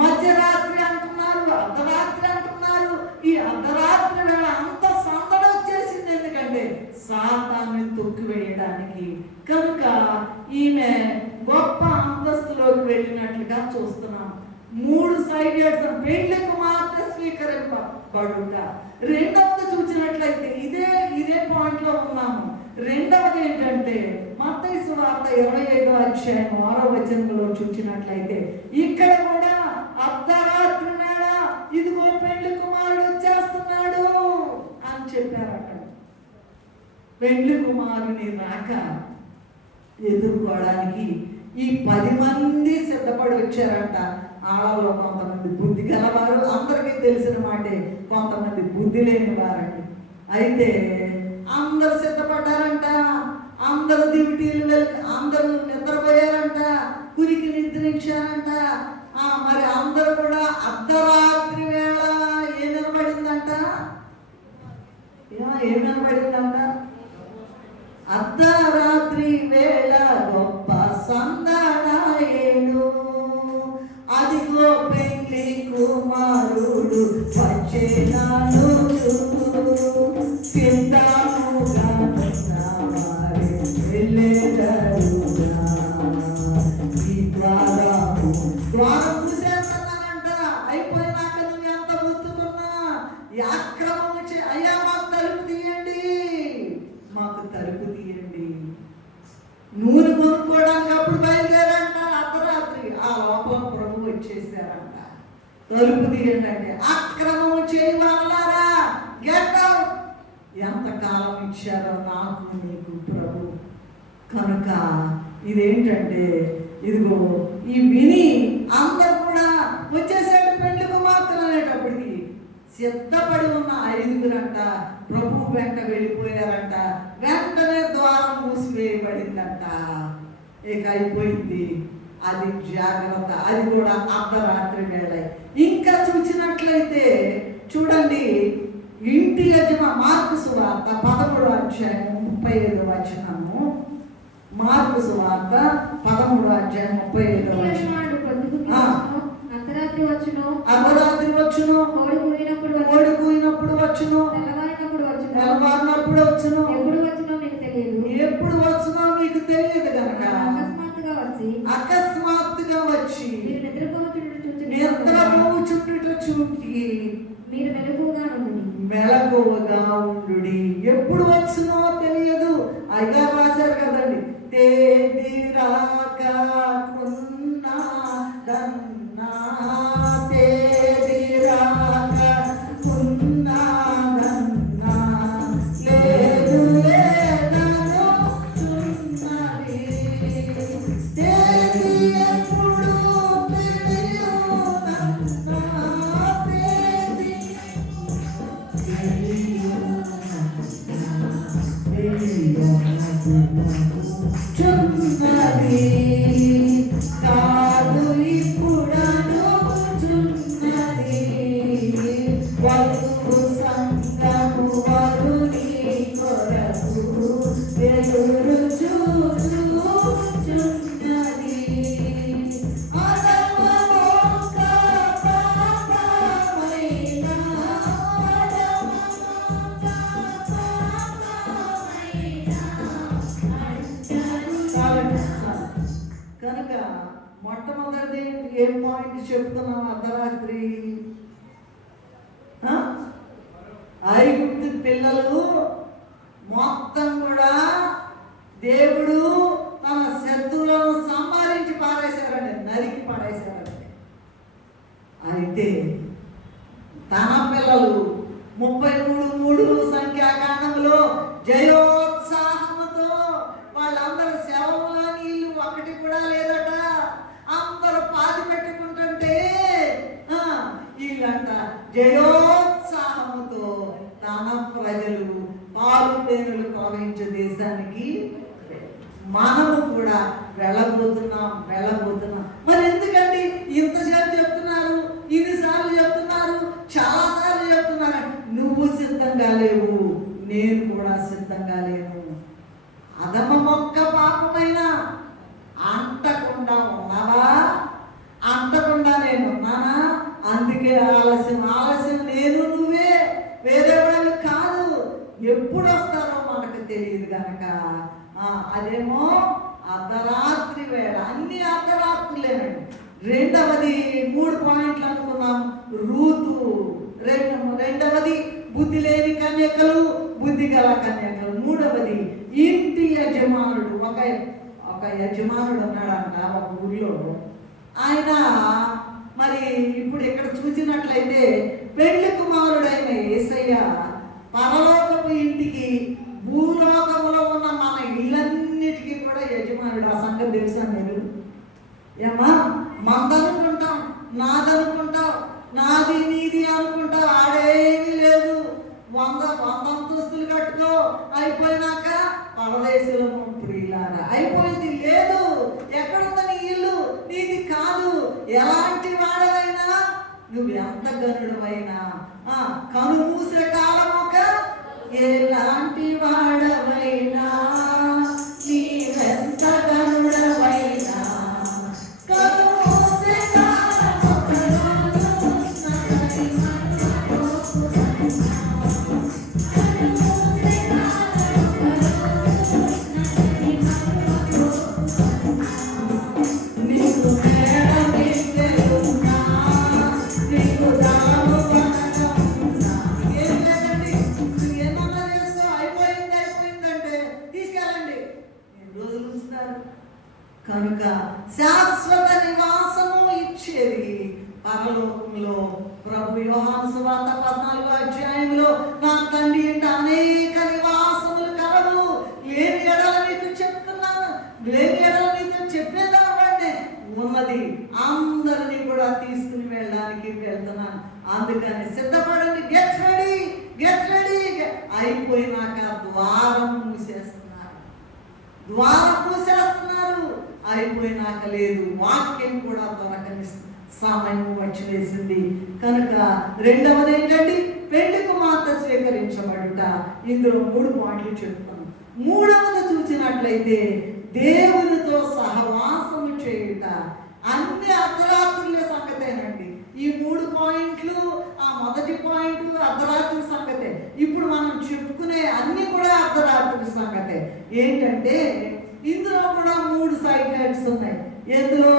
మధ్యరాత్రి అంటున్నారు, అర్ధరాత్రి అంటున్నారు. ఈ అర్ధరాత్రి వేళ అంత సందడి వచ్చేసింది. ఎందుకంటే సాతాన్ని తొక్కివేయడానికి. కనుక ఈమె గొప్ప అంతస్తులోకి వెళ్ళినట్లుగా చూస్తున్నాం. 3 సైడెడ్స్ పెళ్లి కుమార్తె స్వీకరింపబడుట. రెండవది చూసినట్లయితే ఇదే పాయింట్ లో ఉన్నాము. రెండవది ఏంటంటే మత్తయి సువార్త 25వ అధ్యాయం 6వ వచనంలో చూసినట్లయితే ఇక్కడ కూడా అర్ధరాత్రి వేళ ఇదిగో పెళ్లి కుమారుడు వచ్చేస్తున్నాడు అని చెప్పారు. అక్కడ పెళ్లి కుమారుని రాక ఎదుర్కోవడానికి ఈ 10 మంది సిద్ధపడి వచ్చారంట. ఆళ్ళలో కొంతమంది బుద్ధి గలవారు, అందరికీ తెలిసిన మాటే, కొంతమంది బుద్ధి లేని వారండి. అయితే అందరు సిద్ధపడ్డారంట. అందరూ డ్యూటీలు అందరూ నిద్రపోయారంట, కురికి నిద్రించారంట. మరి అందరూ కూడా అర్ధరాత్రి వేళ ఏం వినబడిందంట? అర్ధరాత్రి వేళ గొప్ప సందడాయేను, అదిగో పెళ్లి కుమారుడు వచ్చేనాడు, సిద్ధముగా ఉన్నవారే వెళ్ళేదరుగా. ఈ ద్వారం మూసేస్తున్నానంట. అయిపోయినాక నువ్వు ఎంత గుర్తుకున్నా ఈ అక్రమం అయ్యా మాకు తలుపు తీయండి. నూనె కొనుక్కోవడానికి అప్పుడు బయలుదేరంట అర్ధరాత్రి. ఆ లోపల ప్రభు వచ్చేసారంట. తలుపు తీయండి అంటే అక్రమము చేయవాలారా గెట్ అవుట్. ఎంతకాలం ఇచ్చారో నాకు నీకు ప్రభు. కనుక ఇదేంటంటే ఇదిగో ఈ విని అందరు కూడా వచ్చేసాడు పెళ్లి కుమార్తెలు అనేటప్పటికి సిద్ధపడి ఉన్న 5గురంట ప్రభు వెంట వెళ్ళిపోయారంట. వెంటనే ద్వారం మూసివేయబడిందంట. ఇక అయిపోయింది. అది జాగ్రత్త. అది కూడా అర్ధరాత్రి వేళ. ఇంకా చూసినట్లయితే చూడండి, ఇంటి మార్కు సువార్త 13వ అధ్యాయం 35వ వచనము. మార్కు సువార్త 13వ అధ్యాయం 35వ వచనం. అర్ధరాత్రి వచ్చును, కోడి కూయినప్పుడు వచ్చును, తెల్లవారినప్పుడు వచ్చును, ఎప్పుడు వచ్చునో మీకు తెలియదు కనుక అకస్మాత్తుగా వచ్చి నిద్రపోచుండుట చూచి మీరు మెలకువగా ఉండు. ఎప్పుడు వచ్చునో తెలియదు. అయ్యా రాశారు కదండి, తేదీ రాకున్నా దన్నా, తేదీ రాకున్నా దన్నా, లేదు లేదను చున్నది, తేదీ ఎప్పుడు తెలియదన్నా, తేదీ చున్నది కాదు ఇప్పుడను చున్నది. వధువు సంగము వరుని కొరకు ఎదురు చూచుచున్నది. కనుక మొట్టమొదటి ఏం పాయింట్ చెప్తున్నాం? అర్ధరాత్రి ఐగుప్తు పిల్లలు మొత్తం కూడా దేవుడు తన శత్రువులను సంహరించి పారేశారండి, నరికి పారేశారండి. అయితే తన పిల్లలు 33:3 సంఖ్యాకాండంలో జయోత్సాహముతో వాళ్ళందరూ శవములో నీళ్ళు ఒకటి కూడా లేదట, అందరూ పాతి పెట్టుకుంటుంటే వీళ్ళంట జయోత్సాహముతో తన ప్రజలు పాలు తేనెలు ప్రవహించే దేశానికి మనము కూడా వెళ్ళబోతున్నాం. మరి ఎందుకండి ఇంతసేపు చెప్తున్నారు, ఇన్నిసార్లు చెప్తున్నారు, చాలాసార్లు చెప్తున్నారు? నువ్వు సిద్ధంగా లేవు, నేను కూడా సిద్ధంగా లేను. అధమ మొక్క పాపమైన అంటకుండా ఉన్నావా? అంటకుండా నేను ఉన్నానా? అందుకే ఆలస్యం నేను నువ్వే, వేరే వాళ్ళు కాదు. ఎప్పుడు వస్తారో మనకు తెలియదు కనుక అదేమో అర్ధరాత్రి వేళ, అన్ని అర్ధరాత్రులేనండి. రెండవది 3 పాయింట్లు అనుకున్నాం. రూతు. రెండవది బుద్ధి లేని కన్యకలు, బుద్ధి గల కన్యకలు. మూడవది ఇంటి యజమానుడు. ఒక యజమానుడు ఉన్నాడంట ఒక ఊరిలో. ఆయన మరి ఇప్పుడు ఇక్కడ చూసినట్లయితే పెళ్లి కుమారుడైన యేసయ్య పరలోకపు ఇంటికి భూలోకములో ఉన్న మన ఇళ్ళన్నిటికీ కూడా యజమానుడు. ఆ సంగతి తెలుసా మీరు? ఏమా మందనుకుంటాం, నాదనుకుంటాం, నాది నీది అనుకుంటా, ఆడేమీ లేదు. 100 అంతస్తులు కట్టుకో, అయిపోయినాక పరదేశులము ప్రియులారా అయిపోయింది. లేదు, ఎక్కడుంది నీ ఇల్లు? నీది కాదు. ఎలాంటి వాడవైనా, నువ్వు ఎంత గనుడవైనా, కనుమూసే కాలమొక ఎలాంటి వాడవైనా, నీవెంత గనుడవైనా, కనుమూసే కాలమొక నీకు కనుక శాశ్వత నివాసము ఇచ్చేది పరలోకంలో. ప్రభు యోహాను సువార్త 14వ అధ్యాయంలో నా తండ్రి ఇంట అనేక నివాసములు కలవు, లేని ఎడల మీకు చెప్తున్నాను, లేని ఎడల మీతో చెప్పేదాన్ని ఉన్నది, అందరినీ కూడా తీసుకుని వెళ్ళడానికి వెళ్తున్నాను. అందుకని సిద్ధపడండి, గెట్ రెడీ. అయిపోయినాక ద్వారం మూసేస్తున్నారు. అయిపోయినాక లేదు, వాక్యం కూడా దొరకని సమయం వచ్చి వేసింది. కనుక రెండవది ఏంటండి? పెళ్లి కుమార్తె స్వీకరించబడుట. ఇందులో 3 పాయింట్లు చెప్తాను. మూడవది చూసినట్లయితే దేవునితో సహవాసము చేయుట. అన్ని అర్ధరాత్రుల సంగతేనండి. ఈ 3 పాయింట్లు, ఆ మొదటి పాయింట్ అర్ధరాత్రి సంగతే. ఇప్పుడు మనం చెప్పుకునే అన్ని కూడా అర్ధరాత్రి సంగతే. ఏంటంటే ఇందులో కూడా 3 సైడ్ లైన్స్ ఉన్నాయి. ఎందులో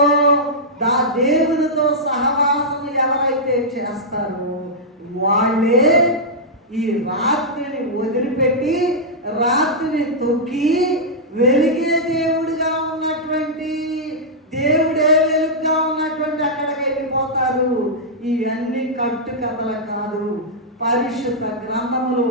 దేవునితో సహవాసం ఎవరైతే చేస్తారో వాళ్ళే ఈ రాత్రిని వదిలిపెట్టి, రాత్రిని తొక్కి వెలిగే దేవుడిగా ఉన్నటువంటి, దేవుడే వెలుగుగా ఉన్నటువంటి అక్కడికి వెళ్ళిపోతారు. ఇవన్నీ కట్టు కథలు కాదు. పరిశుద్ధ గ్రంథములు,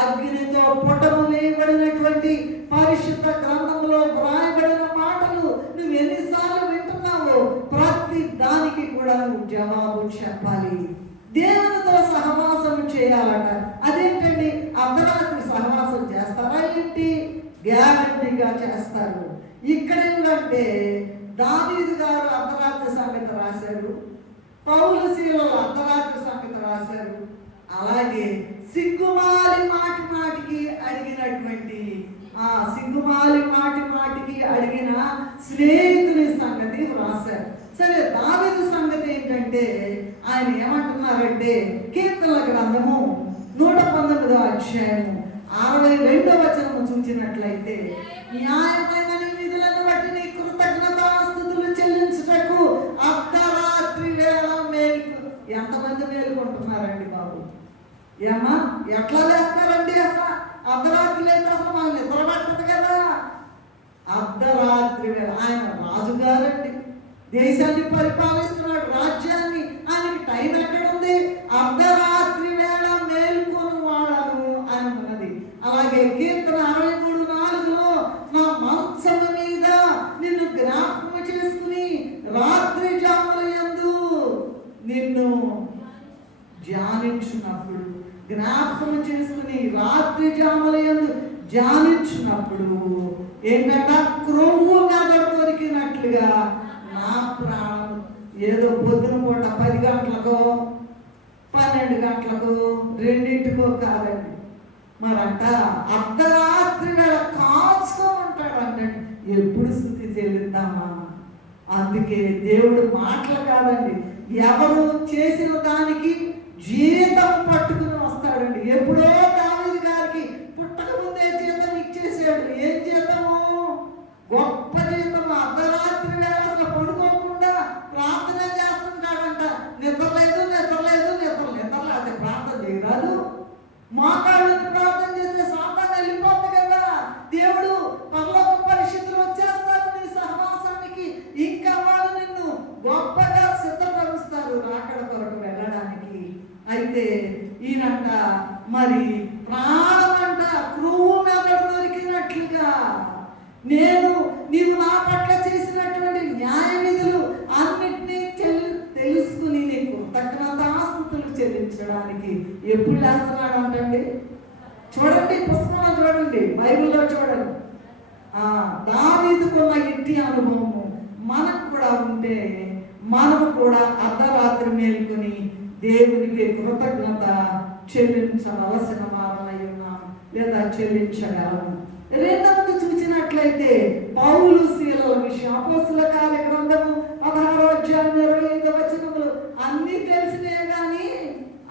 అగ్నితో పుటము వేయబడినటువంటి పరిశుద్ధ గ్రంథములో వ్రాయబడిన మాటలు నువ్వు ఎన్నిసార్లు వింటున్నావో ప్రతి దానికి కూడా నువ్వు జవాబు చెప్పాలి. దేవునితో సహవాసం చేయాలట. అదేంటండి? అర్ధరాత్రి సహవాసం చేస్తారా ఏంటి? గ్యారంటీగా చేస్తారు. ఇక్కడ ఏంటంటే దావీదు గారు అర్ధరాత్రి సంగతి రాశారు, పౌలు శీలలు అర్ధరాత్రి సంగతి రాశారు. అలాగే సిగ్గుమాలి మాటికి అడిగినటువంటి మాటికి అడిగిన స్నేహితుని సంగతి రాశారు. సరే, దావీదు సంగతి ఏంటంటే ఆయన ఏమంటున్నారంటే కీర్తనల గ్రంథము 119వ అధ్యాయము 62వ వచనము చూసినట్లయితే, న్యాయమైన నీ విధులను బట్టి నీ కృతజ్ఞతాస్తుతులు చెల్లించుటకు అర్ధరాత్రి వేళ మేలుకు. ఎంతమంది మేలుకుంటున్నారండి బాబు? ఏమ్మా ఎట్లా లేస్తారండి? అసలు అర్ధరాత్రి లేదు, అసలు మనం నిద్ర పట్టదు కదా. అర్ధరాత్రి వేళ ఆయన రాజుగారండి, దేశాన్ని పరిపాలిస్తున్నాడు, రాజ్యాన్ని. ఆయనకి టైం ఎక్కడుంది? అర్ధరాత్రి వేళ మేల్కొని వాడను అని ఉన్నది. అలాగే కీర్తన 63:4లో నా మంచము మీద నిన్ను జ్ఞాపకము చేసుకుని రాత్రి జాముల యందు నిన్ను ధ్యానించున్నప్పుడు, జ్ఞాపకం చేసుకుని రాత్రి జాముల యందు ధ్యానించున్నప్పుడు ఏంటంట? క్రొవ్వు మీద దొరికినట్లుగా నా ప్రాణం. ఏదో పొద్దున పూట 10 గంటలకో 12 గంటలకు 2ంటికో కాదండి. మరంట అర్ధరాత్రి వేళ కాచుకో ఉంటాడు అంటే ఎప్పుడు స్థుతి చెల్లిద్దామా? అందుకే దేవుడు మాటలు కాదండి, ఎవరు చేసిన దానికి జీతం పట్టుకుని వస్తాడండి. ఎప్పుడో దావీదు గారికి పుట్టక ముందే జీతం ఇచ్చేసాడు. ఏం జీతము? గొప్ప జీతం. అర్ధరాత్రి వేళ అసలు పడుకోకుండా ప్రార్థన చేస్తుంటాడంట. నిద్రలేదు అది ప్రార్థన చేయరాదు. మోకాళ్ళని ప్రార్థన చేస్తే సాతాను వెళ్ళిపోతుంది కదా. దేవుడు పరలోక పరిస్థితులు వచ్చేస్తారు నీ సహవాసానికి. ఇంకా వాళ్ళు నిన్ను గొప్పగా సిద్ధపరుస్తారు రాకడ కొరకు వెళ్ళడానికి. అయితే ఈయనంట మరి ప్రాణమంట క్రొవ్వు మీద దొరికినట్లుగా నీవు నా పట్ల చేసినటువంటి న్యాయ విధులు అన్నిటినీ తెలుసుకుని నీకు కృతజ్ఞతాస్తుతులు చెల్లించడానికి ఎప్పుడు లేస్తున్నాడు అంటండి. చూడండి, పుస్తకంలో చూడండి, బైబిల్లో చూడండి. దావీదుకున్న ఇంటి అనుభవము మనకు కూడా ఉంటే మనము కూడా అర్ధరాత్రి మేల్కొని దేవునికి కృతజ్ఞత చెల్లించవలసిన వారమై ఉన్నాం, లేదా చెల్లించగలము. రెండవది చూసినట్లయితే పౌలు శీలల విషయం. అపోస్తల కార్య గ్రంథము 16:25 అన్నీ తెలిసినే కానీ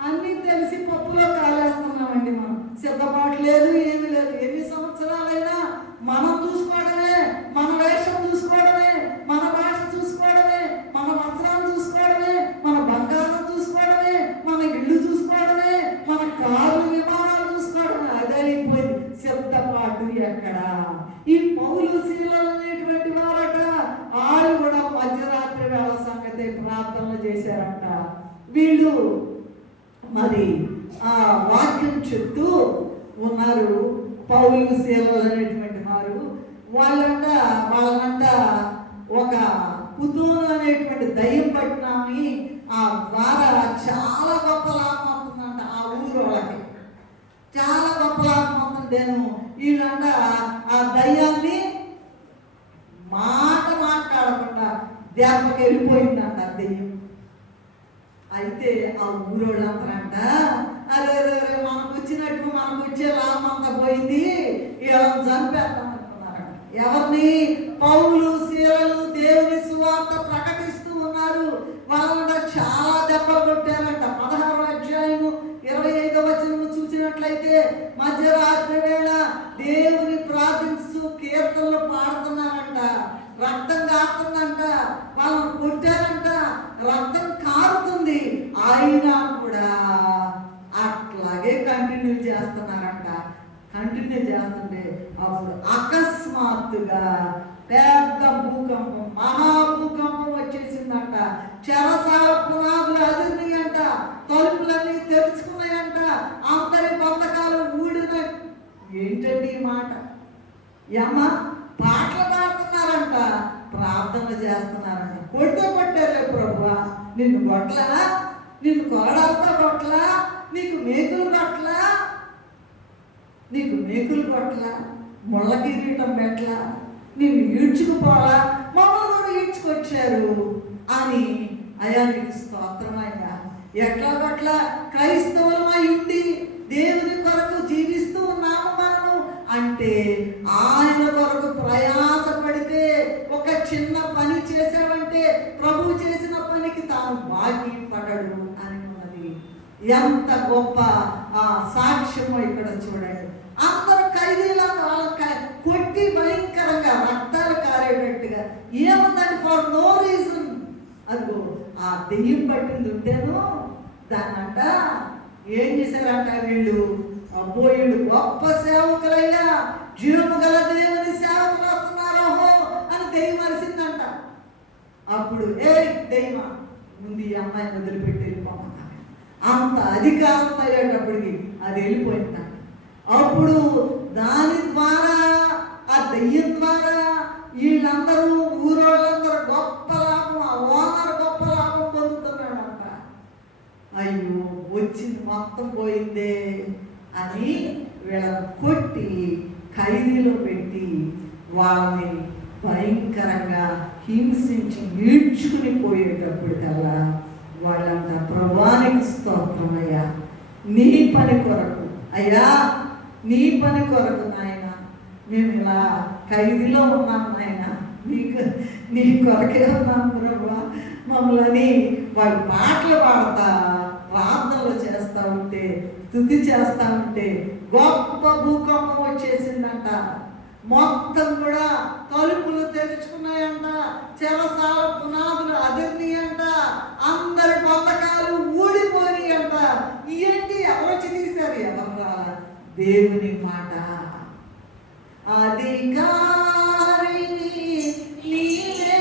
అన్నీ తెలిసి పప్పులో కాలేస్తున్నామండి. మనం సిద్ధపాటు లేదు, ఏమి లేదు. ఎన్ని సంవత్సరాలైనా మనం చూసుకోవడమే, మన వేషం చూసుకోవడమే, మన భాష చూసుకోవడమే, మన వస్త్రాలు చూసుకోవడమే, మన బంగారం చూసుకోవడమే, మన ఇల్లు చూసుకోవడమే, మన కార్లు విమానాలు చూసుకోవడమే. అదే అయిపోయింది. సిద్ధపాటు ఎక్కడ? ఈ పౌలు శీలలు అనేటువంటి వారట, వాళ్ళు కూడా మధ్యరాత్రి వేళ సంగతి ప్రార్థనలు చేశారంట. వీళ్ళు మరి ఆ వాక్యం చెప్తూ ఉన్నారు. పౌలు శీలలు అనేటువంటి వారు వాళ్ళంట ఒక పుతూను అనేటువంటి దయ్యం పట్టినామి. ఆ ద్వారా చాలా గొప్ప లాభం అవుతుందంట. ఆ ఊరు వాళ్ళకి చాలా గొప్ప లాభం అవుతుందేను. వీళ్ళంట ఆ దయ్యాన్ని మాట్లాడకుండా దెబ్బకి వెళ్ళిపోయిందంట దెయ్యం. అయితే ఆ ఊరోళ్ళందరంట అరే మనకు వచ్చే లాభం అంతా పోయింది, వీళ్ళని చంపేద్దాం అనుకున్నారంట. ఎవరిని? పౌలు శీలలు దేవుని సువార్త ప్రకటిస్తూ ఉన్నారు. వాళ్ళంట చాలా దెబ్బలు కొట్టారంట. 16:25 చూసినట్లయితే మధ్యరాత్రి వేళ దేవుని ప్రార్థిస్తూ కీర్తనలు పాడుతున్నారంట. రక్తం కారుతుందంట, వాళ్ళని కొట్టారంట, రక్తం కారుతుంది. అయినా కూడా అట్లాగే కంటిన్యూ చేస్తున్నారంట. కంటిన్యూ చేస్తుంటే అప్పుడు అకస్మాత్తుగా పెద్ద భూకంపం, మహాభూకంపం వచ్చేసిందంట. చెరసాల పునాదులు అదిరినాయంట, తలుపులన్నీ తెరుచుకున్నాయంట, అందరి బంధకాలు ఊడిన. ఏంటండి ఈ మాట? అమ్మ పాటలు పాడుతున్నారంట, ప్రార్థన చేస్తున్నారంట. కొడితే కొట్టారులే ప్రభువా, నిన్ను కొట్లా, నిన్ను కొరడాలతో కొట్లా, నీకు మేకులు కొట్లా, ముళ్ళ కిరీటం పెట్టలా, నిన్ను ఈడ్చుకుపోవాలా, మమ్మల్ని కూడా ఈడ్చుకొచ్చారు అని. అయా నీకు స్తోత్రమయ్యా. ఎట్లా పట్ల క్రైస్తవులమై ఉండి దేవుని కొరకు జీవిస్తూ ఉన్నాము మనము అంటే, ఆయన కొరకు ప్రయాసపడితే, ఒక చిన్న పని చేసావంటే ప్రభు చేసిన పనికి తాను బాకీ పడడు అని ఉన్నది. ఎంత గొప్ప సాక్ష్యమో ఇక్కడ చూడండి. అందరూ ఖైదీలను కొట్టి భయంకరంగా రక్తాలు కారేటట్టుగా ఏముందండి? For no reason. అదిగో ఆ దెయ్యం పట్టింది ఉంటేను దాన్నంట ఏం చేశారంట వీళ్ళు, అబ్బో వీళ్ళు గొప్ప సేవకులయ్యా, జీవము గల దేవుని సేవకులు వస్తున్నారో అని దెయ్యం అరిసిందంట. అప్పుడు ఏ దెయ్యమా, ముందు ఈ అమ్మాయిని వదిలిపెట్టి వెళ్ళిపోమన్నారు. అంత అధికారం అయ్యేటప్పటికి అది వెళ్ళిపోయిందంట. అప్పుడు దాని ద్వారా, ఆ దెయ్యం ద్వారా వీళ్ళందరూ, ఊరోళ్ళందరూ గొప్ప లాభం, ఆ ఓనర్ గొప్ప లాభం పొందుతున్నాడంట. అయ్యో వచ్చింది మొత్తం పోయిందే అని వీళ్ళని కొట్టి ఖైదీలో పెట్టి వాళ్ళని భయంకరంగా హింసించి ఈడ్చుకుని పోయేటప్పుడు కల్లా వాళ్ళంతా ప్రభువానికి స్తోత్రమయ్యా, నీ పని కొరకు అయ్యా, నీ పని కొరకు నాయన మేము ఇలా ఖైదీలో ఉన్నాం నాయన, నీ కొరకే ఉన్నాం ప్రభువా మమ్మల్ని. వాళ్ళు పాటలు పాడతా, ప్రార్థనలు చేస్తూ ఉంటే, స్తుతి చేస్తూ ఉంటే గొప్ప భూకంపం వచ్చేసిందంట. మొత్తం కూడా తలుపులు తెరుచుకున్నాయంట, చెరసాల పునాదులు అదిరినాయంట, అందరి బంధకాలు ఊడిపోయినాయంట. ఏంటి ఎవరొచ్చి తీశారు? ఎవరా? దేవుని మాట. అధికారిని నీవే,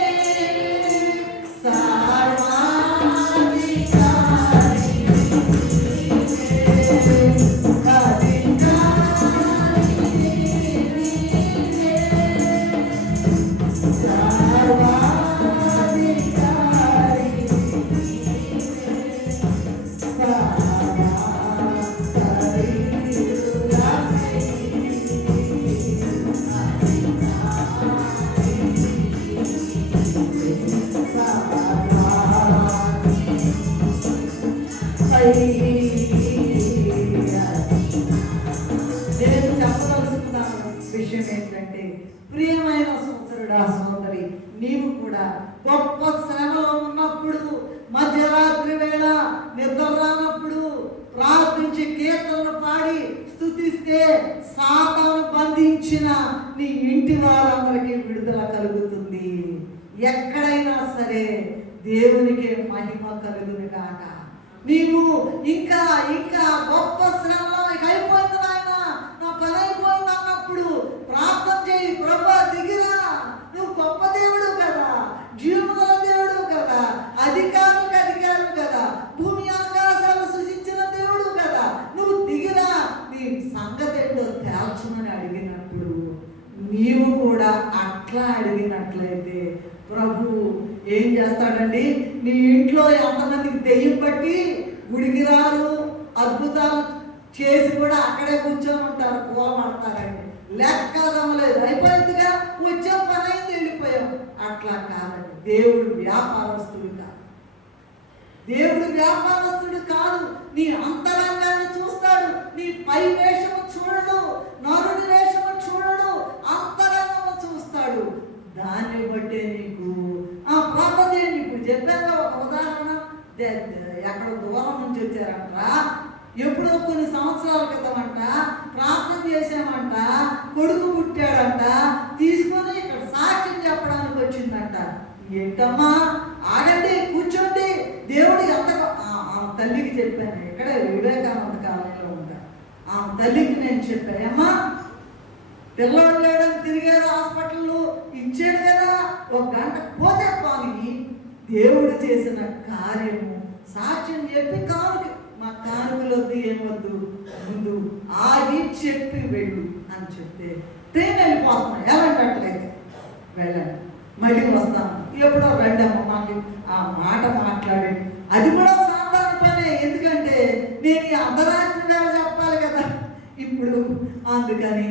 నేను చెప్పదలుచుకున్న విషయం ఏంటంటే, ప్రియమైన సోదరుడా సోదరి, నీవు కూడా గొప్ప శ్రమలో ఉన్నప్పుడు, మధ్యరాత్రి వేళ నిద్ర రానప్పుడు ప్రార్థించి కీర్తనలు పాడి స్తుతిస్తే సాతాను బంధించిన నీ ఇంటి వారందరికీ విడుదల కలుగుతుంది. ఎక్కడైనా సరే దేవునికి మహిమ కలుగును గాక. నీవు ఇంకా ఇంకా గొప్ప శ్రమలో అయిపోయింది నాయన, నా పని అయిపోయింది అన్నప్పుడు ప్రార్థన చేయి. ప్రభువా దిగిరా, నువ్వు గొప్ప దేవుడు కదా, జీవముల దేవుడు కదా, అధికారులకు అధికారులు కదా, భూమి ఆకాశాలు సృజించిన దేవుడు కదా, నువ్వు దిగిరా, నీ సంగతి ఏంటో తేల్చమని అడిగినప్పుడు నీవు కూడా అట్లా అడిగినట్లయితే ప్రభు ఏం చేస్తాడండి? నీ ఇంట్లో ఎంతమందికి దెయ్యం పట్టి గుడికి రారు, అద్భుతాలు చేసి కూడా అక్కడే కూర్చొని ఉంటారు, కోపడతారండి, లెక్క గమలేదు, అయిపోయిందిగా, వచ్చాం, పని అయింది, వెళ్ళిపోయాం. అట్లా కాదండి. దేవుడు వ్యాపారస్తుడు కాదు, దేవుడు వ్యాపారస్తుడు కాదు. నీ అంతరంగాన్ని చూస్తాడు. నీ పై వేషము చూడడు, నరుడి వేషము చూడడు, అంతరంగము చూస్తాడు. దాన్ని బట్టే నీకు ప్రార్థన చేయండి. ఇప్పుడు చెప్పాక ఒక ఉదాహరణ, ఎక్కడ దూరం నుంచి వచ్చారంట, ఎప్పుడో కొన్ని సంవత్సరాల క్రితం అంట ప్రార్థన చేశామంట, కొడుకు పుట్టాడంట, తీసుకొని ఇక్కడ సాక్ష్యం చెప్పడానికి వచ్చిందంట. ఏంటమ్మా ఆగండి, కూర్చోండి, దేవుడు ఎంత తల్లికి చెప్పాను, ఇక్కడ వివేకానంద కాలనీలో ఉంటా, ఆ తల్లికి నేను చెప్పాను, అమ్మా పిల్లలు లేడని తిరిగారు, హాస్పిటల్లో ఇచ్చాడు కదా, ఒక గంట పోతే పానికి దేవుడు చేసిన కార్యము సాక్ష్యం చెప్పి కానుక, మా కానుకలొద్దు ఏమొద్దు, ముందు ఆగి చెప్పి వెళ్ళు అని చెప్తే ట్రైన్ వెళ్ళిపోతున్నాం. ఎలాంటట్లయితే వెళ్ళండి, మళ్ళీ వస్తాను, ఎప్పుడో రెండమ్మ మాకు ఆ మాట మాట్లాడండి. అది కూడా సాధారణ పనే, ఎందుకంటే నేను ఈ అర్ధరాత్రి వేళ చెప్పాలి కదా. ఇప్పుడు అందుకని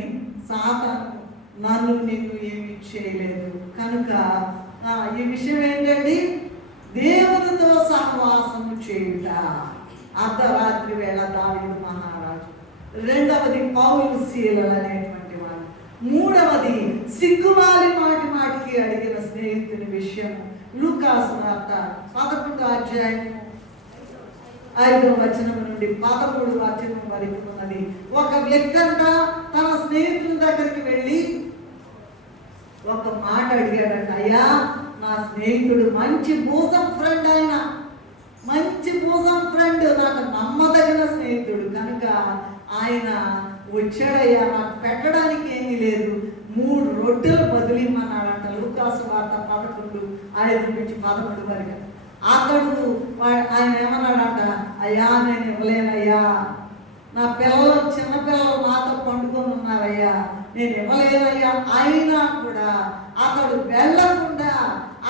సాతాను నన్ను నిన్ను ఏమీ చేయలేదు కనుక ఈ విషయం ఏంటండి? దేవునితో సహవాసము చేయుట. అర్ధరాత్రి వేళ దావీదు మహారాజు, రెండవది పౌలు శీలలు అనేటువంటి వాడు, మూడవది సిగ్గుమాలి మాటి మాటికి అడిగిన స్నేహితుని విషయం. లూకాసు వార్త 11వ అధ్యాయం 5వ వచనం నుండి 13వ వచనం వరకు ఉన్నది. ఒక వ్యక్తి అంట తన స్నేహితుల దగ్గరికి వెళ్ళి ఒక మాట అడిగాడంట, అయ్యా నా స్నేహితుడు మంచి బోసం ఫ్రెండ్, ఆయన మంచి బోసం ఫ్రెండ్, నాకు నమ్మదగిన స్నేహితుడు, స్నేహితుడు కనుక ఆయన వచ్చాడయ్యా, నాకు పెట్టడానికి ఏమీ లేదు, 3 రొట్టెలు బదిలీమన్నాడంట. లూకాసు వార్త 11:5-11 వరకు. అతడు ఆయన ఏమన్నాడంట, అయ్యా నేను ఇవ్వలేనయ్యా, నా పిల్లలు చిన్నపిల్లలు నాతో పండుకొని ఉన్నారయ్యా, నేను ఇవ్వలేనయ్యా. అయినా కూడా అతడు వెళ్ళకుండా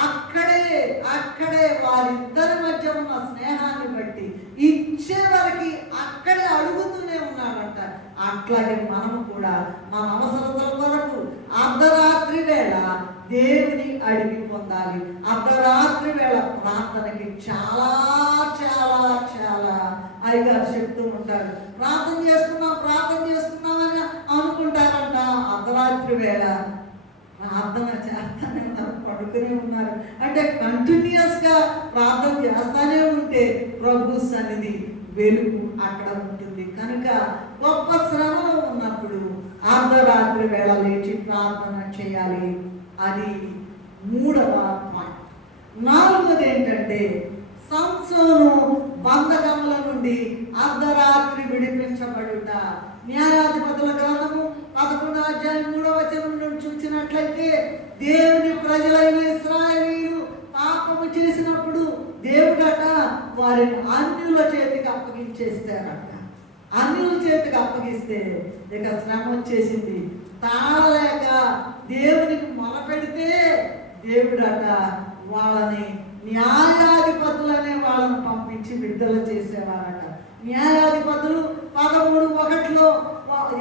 అక్కడే వారిద్దరి మధ్య ఉన్న స్నేహాన్ని బట్టి ఇచ్చే వరకు అక్కడే అడుగుతూనే ఉన్నాడంట. అట్లాగే మనము కూడా మన అవసరతల కొరకు అర్ధరాత్రి వేళ దేవుని అడిగి పొందాలి. అర్ధరాత్రి వేళ ప్రార్థనకి చాలా చాలా చాలా అయ్యగారు చెప్తూ ఉంటారు. ప్రార్థన చేసుకున్నామని అనుకుంటారంట. అర్ధరాత్రి వేళ ప్రార్థన చేస్తానే ఉన్నారు, పడుకునే ఉన్నారు. అంటే కంటిన్యూస్గా ప్రార్థన చేస్తానే ఉంటే ప్రభు సన్నిధి వెలుగు అక్కడ ఉంటుంది. కనుక గొప్ప శ్రమలో ఉన్నప్పుడు అర్ధరాత్రి వేళ లేచి ప్రార్థన చేయాలి. అది 3వ పాయింట్. 4వది ఏంటంటే సంసోను బంధకముల నుండి అర్ధరాత్రి విడిపించబడుట. న్యాయాధిపతుల గ్రంథము 11:3 నుండి చూసినట్లయితే దేవుని ప్రజలైన ఇశ్రాయేలీయులు పాపము చేసినప్పుడు దేవుడట వారిని అన్యుల చేతికి అప్పగించేస్తారట. అన్యుల చేతికి అప్పగిస్తే ఇక శ్రమ వచ్చేసింది. తాళలేక దేవునికి మొరపెడితే దేవుడట వాళ్ళని న్యాయాధిపతులనే వాళ్ళని పంపించి విడుదల చేసేవారట. న్యాయాధిపతులు 13:1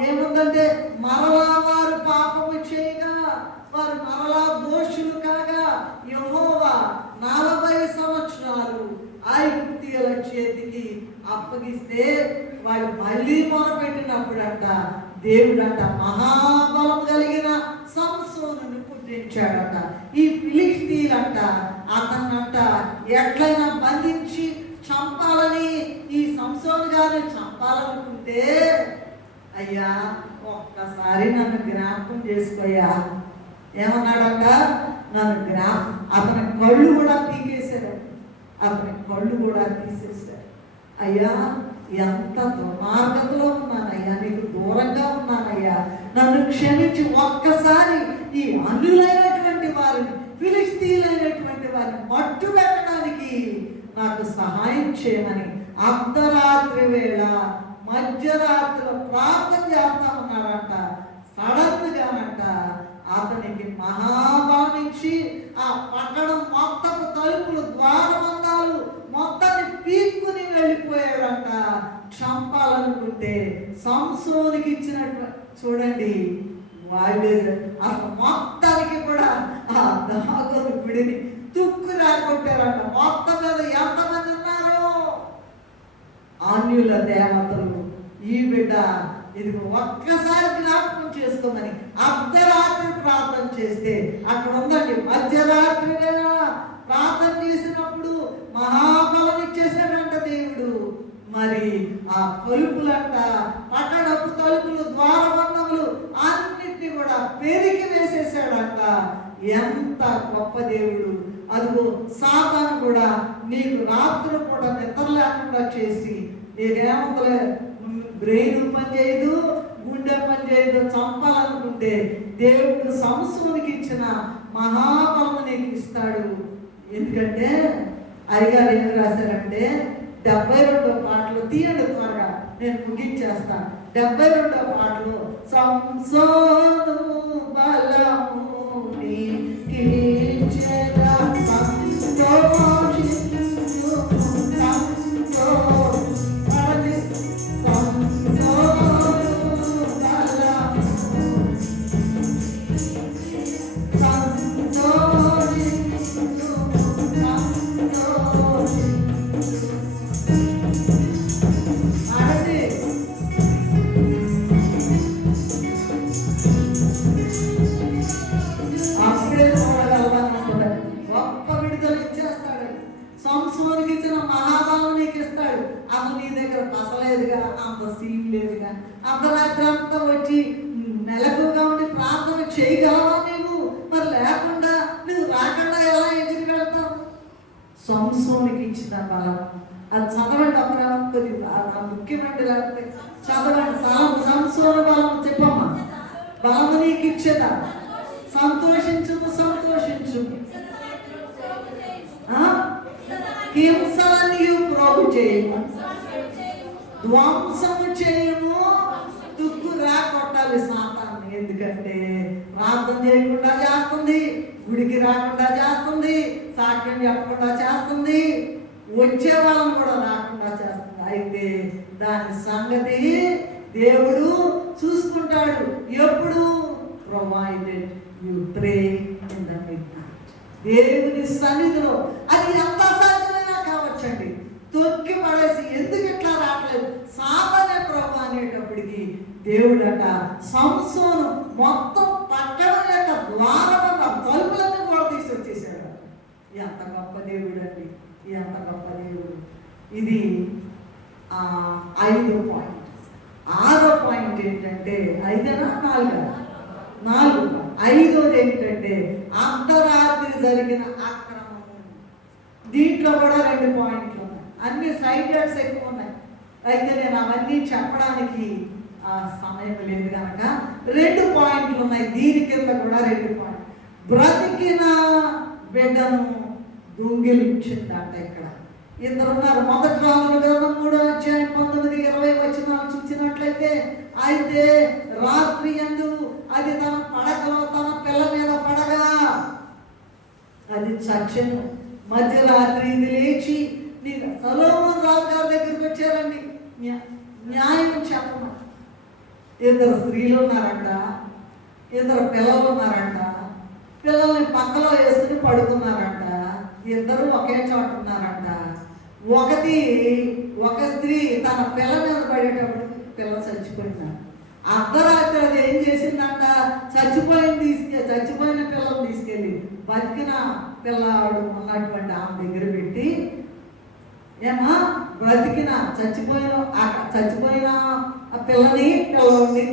ఏముందంటే, మరలా వారు పాపము చేయగా వారు మరలా దోషులు కాగా యెహోవా 40 సంవత్సరాలు ఐగుప్తీయుల చేతికి అప్పగిస్తే వాళ్ళు మళ్ళీ మొరపెట్టినప్పుడంట దేవుడంట మహాబలం కలిగిన సంసోనుని పుట్టించాడట. ఈ ఫిలిష్తీయులంట అతన్నంట ఎట్లయినా బంధించి చంపాలని, ఈ సంసోను గారిని చంపాలనుకుంటే, అయ్యా ఒక్కసారి నన్ను జ్ఞాపకం చేసుకోయ్యా ఏమన్నాడంట, అతని కళ్ళు కూడా పీకేశారు, అతని కళ్ళు కూడా తీసేశారు. అయ్యా ఎంత దుర్మార్గతలో ఉన్నానయ్యా, నీకు దూరంగా ఉన్నానయ్యా, నన్ను క్షమించి ఒక్కసారి ఈ అన్యులైనటువంటి వారిని, ఫిలిష్తీయులైనటువంటి వారిని మట్టు పెట్టడానికి నాకు సహాయం చేయమని అర్ధరాత్రి వేళ మధ్యరాత్రిలో ప్రార్థన చేస్తా ఉన్నాడంట. సడన్గానంట అతనికి మహాభావించి ఆ పట్టణం మొత్తపు తలుపులు ద్వారబంధాలు మొత్తాన్ని పీక్కుని వెళ్ళిపోయాడంట. చంపాలనుకుంటే సంసోనికి ఇచ్చినట్టు చూడండి, వాళ్ళు అసలు మొత్తానికి కూడా ఆ దాగోను గుడిని తుక్కు రాకొట్టారంట. మొత్తం మీద ఎంతమంది ఉన్నారో అన్యుల దేవతలు. ఈ బిడ్డ ఇది ఒక్కసారి జ్ఞాపకం చేసుకోమని అర్ధరాత్రి ప్రార్థన చేస్తే అక్కడ ఉందండి. మధ్యరాత్రి ప్రార్థన చేసినప్పుడు మహాబలం ఇచ్చేసాడంట దేవుడు. మరి ఆ తలుపులంట, పట్టణపు తలుపులు, ద్వారబంధములు అన్నిటినీ కూడా పెరికి వేసేసాడంట. ఎంత గొప్ప దేవుడు! అదిగో సాతాను కూడా నీకు రాత్రి కూడా నిద్ర లేకుండా చేసి, నీకేమంతలే బ్రెయిన్ పని చేయదు, గుండె పని చేయదు, చంపాలనుకుంటే దేవుడు సంసోనికి ఇచ్చిన మహాబలం నీకు ఇస్తాడు. ఎందుకంటే అయ్యగారు ఏమి రాశారంటే 72వ పాటలో, తీయండి త్వరగా నేను ముగించేస్తాను. 72వ పాటలో సంసోను బలము నీకిచ్చెదా అర్ధరాత్రి అంతా వచ్చి మెలకుగా ఉండి ప్రార్థన చేయగలవా నువ్వు? మరి లేకుండా నువ్వు రాకుండా ఎలా ఎదురు వెళ్తావు? సంసోనికి ఇచ్చిన బలం అది చదవండి అక్కడ కొద్దిగా ముఖ్యమండి, లేకపోతే చదవండి. సంసోను బలం చెప్పమ్మా. బలము నీకు ఇచ్చేదా, సంతోషించుము సంతోషించు, హింసని ప్రోగు చేయము, ధ్వంసము చేయము, దుక్కు రాకొట్టాలి సాతాన్ని. ఎందుకంటే ప్రార్థన చేయకుండా చేస్తుంది, గుడికి రాకుండా చేస్తుంది, సాక్ష్యం చెప్పకుండా చేస్తుంది, వచ్చే వాళ్ళని కూడా రాకుండా చేస్తుంది. అయితే దాని సంగతి దేవుడు చూసుకుంటాడు. ఎప్పుడు? Provided you pray in the midnight. దేవుని సన్నిధిలో అది ఎంత సాధ్యమైనా కావచ్చండి. తొక్కి పడేసి ఎందుకు ఇట్లా రావట్లేదు సాతానే ప్రభు అనేటప్పటికి దేవుడట సంసోను మొత్తం పట్టణం యొక్క ద్వారం తలుపులన్నీ కూడా తీసి వచ్చేసాడు. ఎంత గొప్ప దేవుడు అండి, ఎంత గొప్ప దేవుడు. ఇది 5వ పాయింట్. 6వ పాయింట్ ఏంటంటే, 5నా 4? 5వది ఏంటంటే అర్ధరాత్రి జరిగిన అక్రమము. దీంట్లో కూడా 2 పాయింట్లు ఉన్నాయి. అన్ని సైడ్ లైట్స్ ఎక్కువ ఉన్నాయి. అయితే నేను అవన్నీ చెప్పడానికి సమయం లేదు కనుక 2 పాయింట్లు ఉన్నాయి. దీని కింద కూడా 2 పాయింట్లు. బ్రతికిన బిడ్డను దొంగిలించిందంట. ఇక్కడ ఇద్దరున్నారు. మొదటి రాజుల గ్రంథం 3వ అధ్యాయం 19-20 వచనాలు చూసినట్లయితే, అయితే రాత్రి యందు అది తన పడకలో తన పిల్ల మీద పడగా అది చచ్చెను. మధ్యరాత్రి ఇది లేచి సొలొమోను రాజు గారి దగ్గరికి వచ్చారండి. న్యాయం చెప్పమని. 2 స్త్రీలు ఉన్నారంట, 2 పిల్లలు ఉన్నారంట. పిల్లల్ని పక్కలో వేసుకుని పడుకున్నారంట. 2 ఒకే చోట ఉన్నారంట. ఒక స్త్రీ తన పిల్ల మీద పడేటప్పుడు పిల్ల చచ్చిపోయిందంట. అర్ధరాత్రి అది ఏం చేసిందంట, చచ్చిపోయిన పిల్లలు తీసుకెళ్ళి బతికిన పిల్లవాడు ఉన్నటువంటి ఆమె దగ్గర పెట్టి, ఏమా బ్రతికిన చచ్చిపోయిన ఆ పిల్లని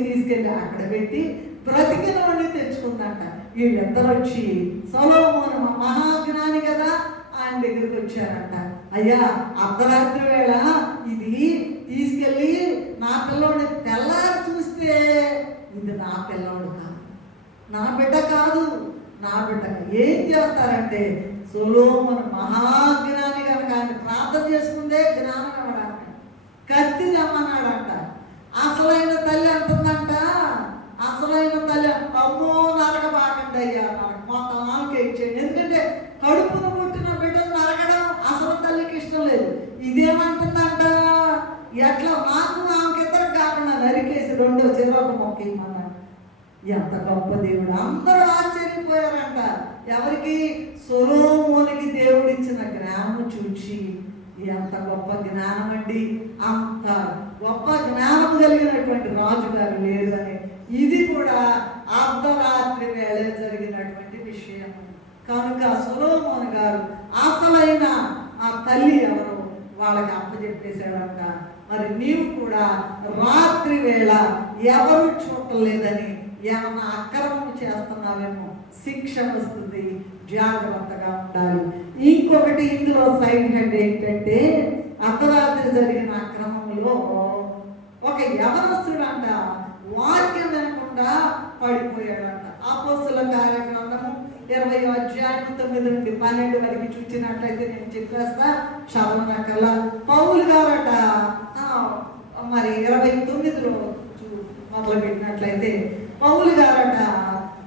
తీసుకెళ్ళి అక్కడ పెట్టి బ్రతికిన వాడిని తెచ్చుకుందంట. వీళ్ళిద్దరు వచ్చి సొలొమోను మహాజ్ఞాని కదా, ఆయన దగ్గరికి వచ్చారంట. అయ్యా, అర్ధరాత్రి వేళ ఇది తీసుకెళ్ళి నా పిల్లోడిని తెల్లారి చూస్తే ఇది నా పిల్లోడు కాదు, నా బిడ్డ కాదు, నా బిడ్డ. ఏం చేస్తారంటే సొలొమోను మహాజ్ఞాని కనుక ఆయన ప్రార్థన చేసుకుందే జ్ఞానం ఇవ్వడానికి కత్తి తెమ్మన్నాడంట. అసలైన తల్లి అంటుందంట, అసలైన తల్లి అమ్మో నరకబాకండి అయ్యా, మొత్తం ఆమెకే ఇచ్చేయండి. ఎందుకంటే కడుపును పుట్టిన బిడ్డను నరకడం అసలు తల్లికి ఇష్టం లేదు. ఇదేమంటుందంట, ఎట్లా నాకు ఆమెకిద్దరు కాకుండా నరికేసి 2వ చెరొక మొక్క ఇమ్మన్నాడు. ఎంత గొప్ప దేవుడు. అందరూ ఆశ్చర్యపోయారంట. ఎవరికి? సొలొమోనుకి దేవుడిచ్చిన జ్ఞానం చూచి. ఎంత గొప్ప జ్ఞానం అండి, అంత గొప్ప జ్ఞానం కలిగినటువంటి రాజుగారు లేరు అని. ఇది కూడా అర్ధరాత్రి వేళ జరిగినటువంటి విషయం కనుక సొలొమోను గారు అసలైన ఆ తల్లి ఎవరు వాళ్ళకి అప్పచెప్పేశాడంట. మరి నీవు కూడా రాత్రి వేళ ఎవరు చూడలేదని ఏమన్నా అక్రమం చేస్తున్నావేమో శిక్ష వస్తుంది, జాగ్రత్తగా ఉండాలి. ఇంకొకటి ఇందులో సైడ్ హెడ్ ఏంటంటే, అర్ధరాత్రి జరిగిన అక్రమంలో ఒక యవనస్తుడంట వాక్యం వినకుండా పడిపోయాడంట. అపోస్తలుల కార్యగ్రంథము 20వ అధ్యాయం 9-12 వరకు చూసినట్లయితే నేను చెప్పేస్తా, చదవనకల్లా. పౌలు గారట మరి 29లో మొదలు పెట్టినట్లయితే పౌలు గారట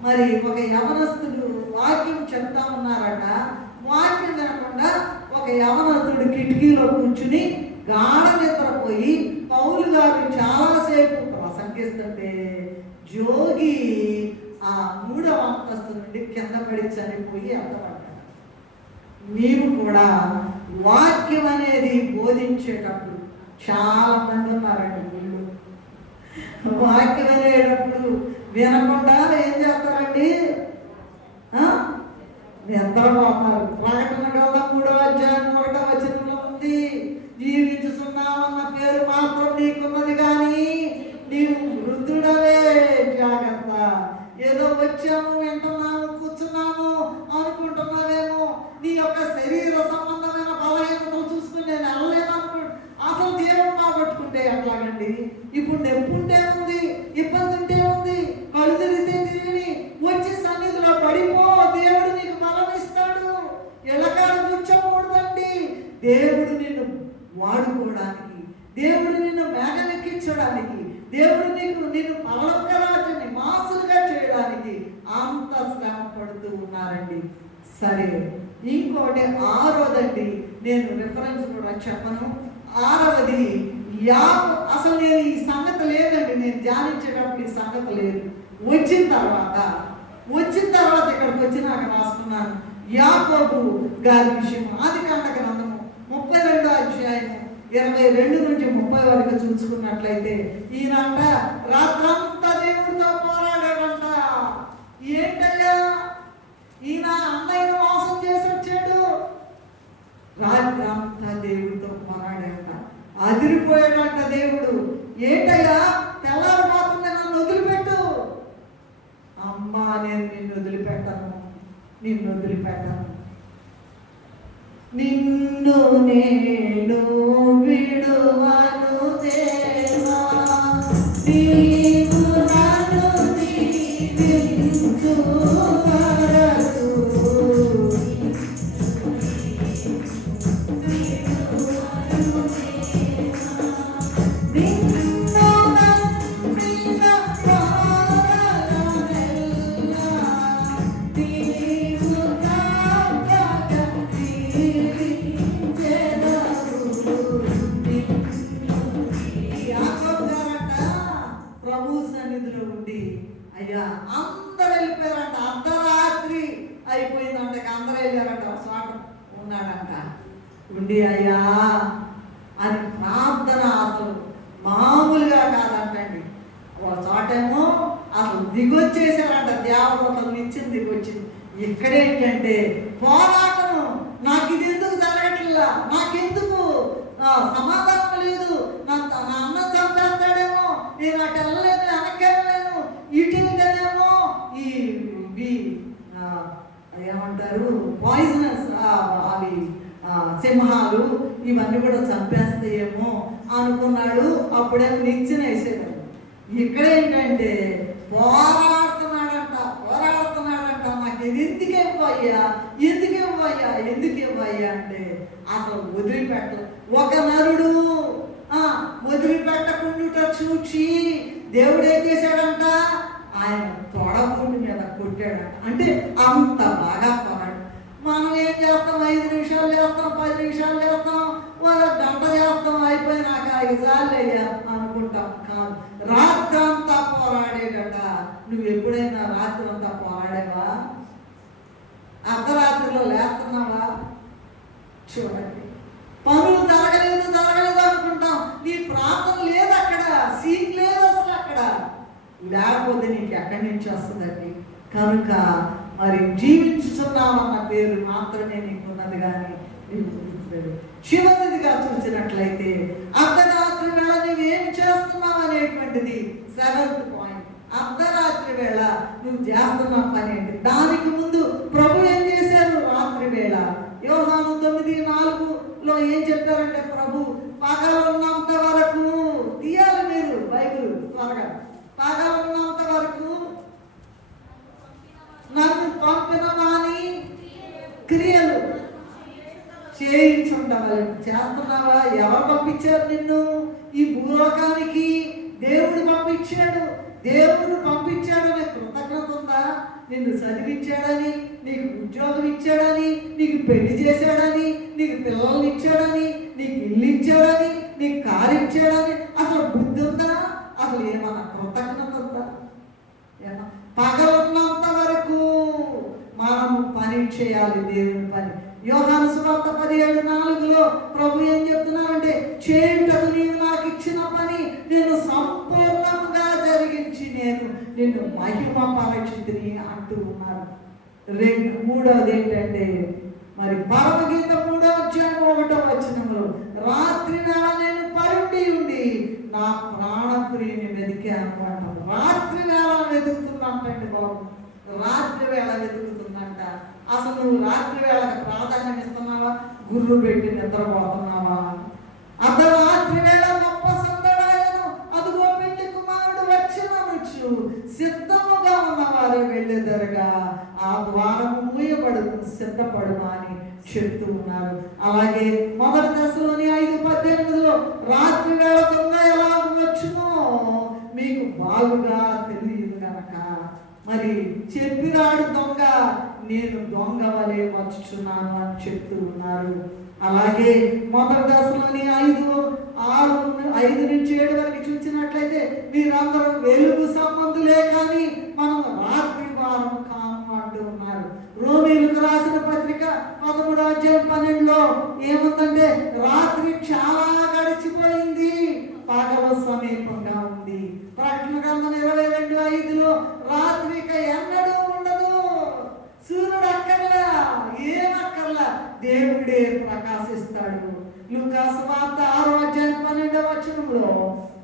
మరి ఒక యవనస్తుడు వాక్యం చెప్తా ఉన్నారట. వాక్యం వినకుండా ఒక యవనస్తుడు కిటికీలో కూర్చుని గాఢ నిద్రపోయి పౌలు గారు చాలాసేపు ప్రసంగిస్తుంటే జోగి ఆ 3వ అంతస్తు నుండి కింద పడి చనిపోయి అంతపడ్డాడు. నీవు కూడా వాక్యం అనేది బోధించేటప్పుడు చాలా మంది ఉన్నారండి వీళ్ళు. వాక్యం అనేటప్పుడు వినకుండా ఏం చేస్తారండి, నిద్రపోతారు. ప్రకటన గ్రంథం 3వ అధ్యాయం 1వ వచనంలో ఉంది, జీవించుతున్నామన్న పేరు మాత్రం నీకున్నది కానీ నీవు వృద్ధుడవే, జాగ్రత్త. ఏదో వచ్చాము, వింటున్నాము, కూర్చున్నాము అనుకుంటున్నావేమో. నీ యొక్క శరీర సంబంధమైన బలహీనతలు చూసుకుని నేను వెళ్ళలేనమ్మా ఎట్లాగండి? ఇప్పుడు నొప్పి ఉంటే ఉంది, ఇబ్బంది ఉంటే ఉంది, కళ్ళు తిరిగితే తిరిగి వచ్చి సన్నిధిలో పడిపో, దేవుడు నీకు బలం ఇస్తాడు. ఎలకాడ కూర్చోకూడదండి. దేవుడు నిన్ను వాడుకోవడానికి, దేవుడు నిన్ను మేఘమెక్కించడానికి, దేవుడు నిన్ను పరలోక రాజుని మాసులుగా చేయడానికి అంత శ్రమ పడుతూ ఉన్నారండి. సరే, ఇంకోటి 6వదండి, నేను రిఫరెన్స్ కూడా చెప్పను. 6వది అసలు నేను ఈ సంగతి లేదండి, నేను ధ్యానించేటప్పుడు ఈ సంగతి లేదు. వచ్చిన తర్వాత ఇక్కడికి వచ్చి నాకు రాసుకున్నాను. యాకోబు గారి విషయం ఆదికాండ గ్రంథము 32వ అధ్యాయము 22 నుంచి 30 వరకు చూసుకున్నట్లయితే, ఈయనంట రాత్రంతా దేవుడితో పోరాడాడంట. ఏంటయ్యా, ఈయన అన్నయ్యను మోసం చేసి వచ్చాడు. రాత్రంతా దేవుడితో పోరాడాడంట, అదిరిపోయాడంట దేవుడు. ఏంటయ్యా, తెల్లారిపోతుంది, నన్ను వదిలిపెట్టు. అమ్మా, నేను నిన్ను వదిలిపెట్టను, నిన్ను నేను విడువను దేవా, నీవు నన్ను దీవించు వరకు. అయ్యా, అందరు వెళ్ళిపోయారంట. అర్ధరాత్రి అయిపోయిందంట, అందరూ వెళ్ళారంట. చోట ఉన్నాడంట. ఉండి అయ్యా అని ప్రార్థన అసలు మామూలుగా కాదంటండి. ఒక చోటేమో అసలు దిగొచ్చేసారంట, దేవదూతలు ఇచ్చింది దిగొచ్చింది. ఇక్కడేంటంటే పోరాటము. నాకు ఇది ఎందుకు జరగట్లా, నాకెందుకు సమాధానం లేదు, నా అన్నం చంపేస్తాడేమో, నేను అటు వెళ్ళలేను, వెనక్కి వెళ్ళలేను, ఇటు వెళ్తేనేమో ఇవి ఏమంటారు పాయిజనస్, అవి సింహాలు ఇవన్నీ కూడా చంపేస్తాయేమో అనుకున్నాడు. అప్పుడేమో నిచ్చెన వేసేవాడు. ఇక్కడ ఏంటంటే పోరాడుతున్నాడంట. నాకు ఇది ఎందుకు ఇవ్వయ్యా అంటే అసలు వదిలిపెట్టలేదు. ఒక నరుడు వదిలిపెట్టకుండా చూచి దేవుడు ఏం చేశాడంట, ఆయన తొడగూటి మీద కొట్టాడంట. అంటే అంత బాగా పోరాడు. మనం ఏం చేస్తాం, 5 నిమిషాలు చేస్తాం, 10 నిమిషాలు చేస్తాం, గంట చేస్తాం, అయిపోయినాక 5 సార్లు అయ్యా అనుకుంటాం. కాదు, రాత్రి అంతా పోరాడేటట. నువ్వు ఎప్పుడైనా రాత్రి అంతా పోరాడేవా? అర్ధరాత్రిలో లేస్తున్నావా? చూడండి, పనులు జరగలేదు అనుకుంటాం. నీ ప్రార్థన లేదు అక్కడ, సీన్ లేదు అసలు అక్కడ. లేకపోతే నీకు ఎక్కడి నుంచి వస్తుందండి? కనుక మరి జీవించుతున్నావన్న పేరు మాత్రమే నీకున్నది, కానీ నీకు గుర్తులేదు. చివరిదిగా చూసినట్లయితే అర్ధరాత్రి వేళ నువ్వేం చేస్తున్నావు అనేటువంటిది 7th పాయింట్. అర్ధరాత్రి వేళ నువ్వు చేస్తున్న పని ఏంటి? దానికి ముందు ప్రభు ఏం చేశారు? రాత్రి వేళ యోహాను 9:4లో ఏం చెప్పారంటే, ప్రభు పగలున్నంత వరకు, తీయాలి మీరు బైబిల్ త్వరగా, పగలున్నంత వరకు నన్ను పంపిన వాని క్రియలు చేయించుండవాలి. చేస్తున్నావా? ఎవరు పంపించారు నిన్ను ఈ భూలోకానికి? దేవుడు పంపించాడు. దేవుడు పంపించాడనే కృతజ్ఞత ఉందా? నిన్ను చదివించాడని, నీకు ఉద్యోగం ఇచ్చాడని, నీకు పెళ్లి చేశాడని, నీకు పిల్లల్ని ఇచ్చాడని, నీకు ఇల్లు ఇచ్చాడని, నీకు కారు ఇచ్చాడని అసలు బుద్ధి ఉందా? అసలు ఏమన్నా కృతజ్ఞత ఉందా? పగలున్నంత వరకు మనము పని చేయాలి, దేవుని పని. యోహాను సువార్త 17:4లో ప్రభు ఏం చెప్తున్నారంటే, చేయుటకు నీవు నాకు ఇచ్చిన పని నేను సంపూర్ణంగా జరిగించి నిన్ను మహిమ పరచితిని అంటూ ఉన్నారు. మూడవది ఏంటంటే, మరి పరమగీత 3వ అధ్యాయం 1వ వచనంలో, రాత్రి వేళ నేను పరుండి ఉండి నా ప్రాణప్రియుని వెతికాను అంటారు. రాత్రి వేళ వెతుకుతుందంటండి బాబు, రాత్రి వేళ వెతుకుతుందంట. అసలు నువ్వు రాత్రి వేళకు ప్రాధాన్యం ఇస్తున్నావా? గుర్రు పెట్టి నిద్రపోతున్నావా? అర్ధరాత్రి వేళ గొప్ప సందడ ద్వారాలకు వెళ్ళేదరగా ఆ ద్వారము మూయబడు, సిద్ధపడుమా అని చెప్తూ ఉన్నారు. అలాగే 1 దశలోని 5:18 రాత్రి వేళ దొంగ ఎలా వచ్చునో మీకు బాగుగా తెలియదు కనుక మరి చెప్పినాడు దొంగ, నేను దొంగ వలె వచ్చుచున్నాను అని చెప్తూ ఉన్నారు. అలాగే 1 దశలోని 5:6-5-7 వరకు చూసినట్లయితే మీరందరూ వెలుగు సంబంధులే కానీ మనం రాత్రి వారం కాము అంటూ ఉన్నారు. రోమీయులకు రాసిన పత్రిక 13:12 ఏముందంటే రాత్రి చాలా గడిచిపోయింది, పగలు సమీపంగా ఉంది. ప్రకటన గ్రంథం 22:5 రాత్రిక ఎన్నడూ ఉండదు, సూర్యుడు అక్కర్లా, ఏమక్కర్లా, దేవుడే ప్రకాశిస్తాడు. లూకా సువార్త 6:12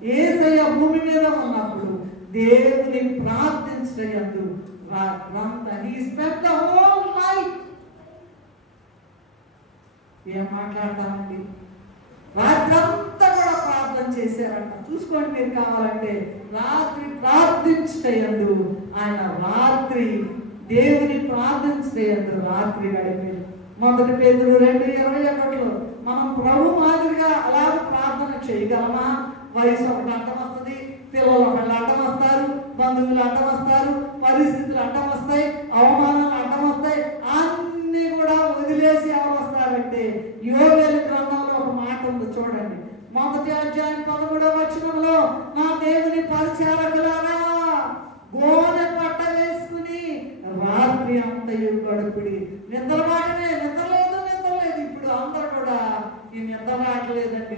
యేసయ్య భూమి మీద ఉన్నప్పుడు దేవుని ప్రార్థించడందు రాత్రంతా he spent the whole night. ఏం మాట్లాడతామండి, రాత్రంతా కూడా ప్రార్థన చేశారంట. చూసుకోండి మీరు కావాలంటే, రాత్రి ప్రార్థించడందు ఆయన రాత్రి దేవుని ప్రార్థించడందు రాత్రి గడిపారు. 1 పేతురు 2:21 మనం ప్రభు మాదిరిగా అలా ప్రార్థన చేయగలమా? వయసు ఒకటి అడ్డం వస్తుంది, పిల్లలు ఒకళ్ళు అడ్డం వస్తారు, బంధువులు అడ్డం వస్తారు, పరిస్థితులు అడ్డం వస్తాయి, అవమానాలు అడ్డం వస్తాయి. అన్నీ కూడా వదిలేసి ఎవరు వస్తారంటే యోవేలు గ్రంథంలో ఒక మాట ఉంది చూడండి. 1:13 నా దేవుని పరిచారకులారా గోనె పట్ట వేసుకుని రాత్రి అంతయు గడుపుడి. నిద్రమాటమే, నిద్రలేదు. ఇప్పుడు అందరూ కూడా ఈ నిద్ర రావట్లేదండి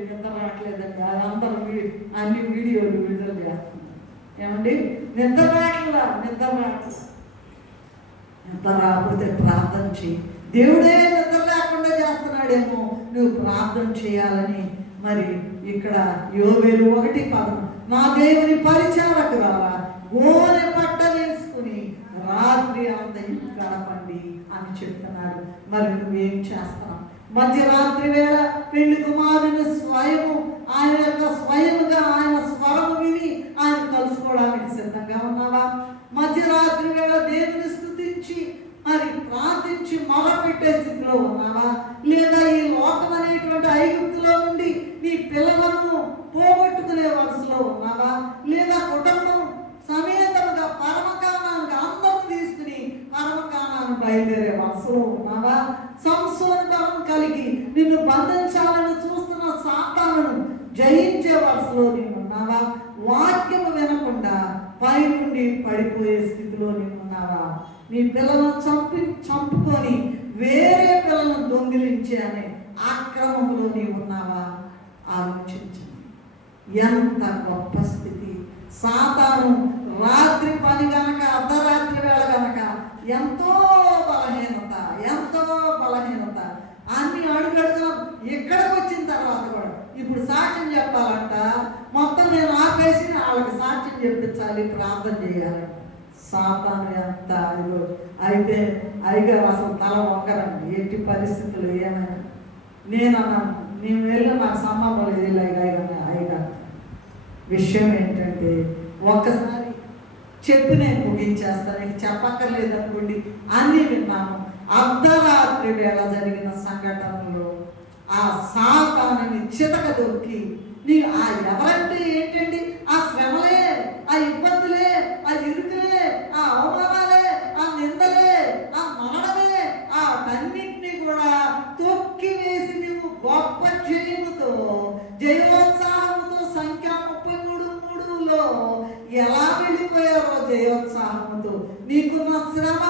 అది అందరూ అన్ని వీడియోలు విడుదల చేస్తున్నారు. ఏమండి, నిద్ర రాకపోతే ప్రార్థన చేయి. దేవుడే నిద్ర లేకుండా చేస్తున్నాడేమో, నువ్వు ప్రార్థన చేయాలని. మరి ఇక్కడ యోవేలు 1:10 నా దేవుని పరిచారకురాలా గోనె పట్ట వేసుకుని రాత్రి అంత గడపండి అని చెప్తున్నారు. మరి నువ్వేం చేస్తావు? మధ్యరాత్రి వేళ పెళ్లి కుమారుని స్వయముగా ఆయన స్వరము విని ఆయన కలుసుకోవడానికి సిద్ధంగా ఉన్నావా? మధ్యరాత్రి వేళ దేవుని స్తుతించి మరి ప్రార్థించి మొరపెట్టే స్థితిలో ఉన్నావా? లేదా ఈ లోకం అనేటువంటి ఐగుప్తులో నుండి నీ పిల్లలను పోగొట్టుకునే వరుసలో ఉన్నావా? లేదా కుటుంబం సమేతముగా పరమకాణానికి అందరూ తీసుకుని పరమకాణాన్ని బయలుదేరే వరుసలో ఉన్నావా? సంసోను బలం కలిగి నిన్ను బంధించాలని చూస్తున్న సాతానును జయించే వరుసలో నీవు ఉన్నావా? వాక్యము వినకుండా పై నుండి పడిపోయే స్థితిలో నీవు ఉన్నావా? నీ పిల్లలను చంపుకొని వేరే పిల్లలను దొంగిలించే అనే ఆక్రమంలో నీవు ఉన్నావా? ఆలోచించండి. ఎంత గొప్ప స్థితి! సాతాను రాత్రి పని గనక, అర్ధరాత్రి వేళ గనక ఎంతో బలహీనత అన్ని అడుగడుగున ఇక్కడికి వచ్చిన తర్వాత కూడా ఇప్పుడు సాక్ష్యం చెప్పాలంట. మొత్తం నేను ఆపేసి వాళ్ళకి సాక్ష్యం చెప్పించాలి, ప్రార్థన చేయాలి. సాతాను ఎంత ఇదో అయితే అయ్యగారు అసలు తల వంకరండి ఎట్టి పరిస్థితులు. ఏమైనా నేనన్నాను, నేను వెళ్ళి నాకు సంబంధం లేదు అయ్యగారు. విషయం ఏంటంటే ఒక్కసారి చెప్పి నేను ముగించేస్తాను, నీకు చెప్పక్కర్లేదు అనుకోండి. అన్నీ విన్నాను. అర్ధరాత్రి వేళ జరిగిన సంఘటనలో ఆ సాతానుని చితక దొక్కి నీ ఆ ఎవరంటే ఏంటండి, ఆ శ్రమలే, ఆ ఇబ్బందులే, ఆ ఇరుకులే, ఆ అవమానాలే, ఆ నిందలే, ఆ మరణమే, ఆ అన్నింటినీ కూడా తొక్కి వేసి నువ్వు గొప్ప జయముతో జయోత్సాహముతో సంఖ్య 33:3 ఎలా వెళ్ళిపోయారో జయోత్సాహముతో నీకున్న శ్రమ,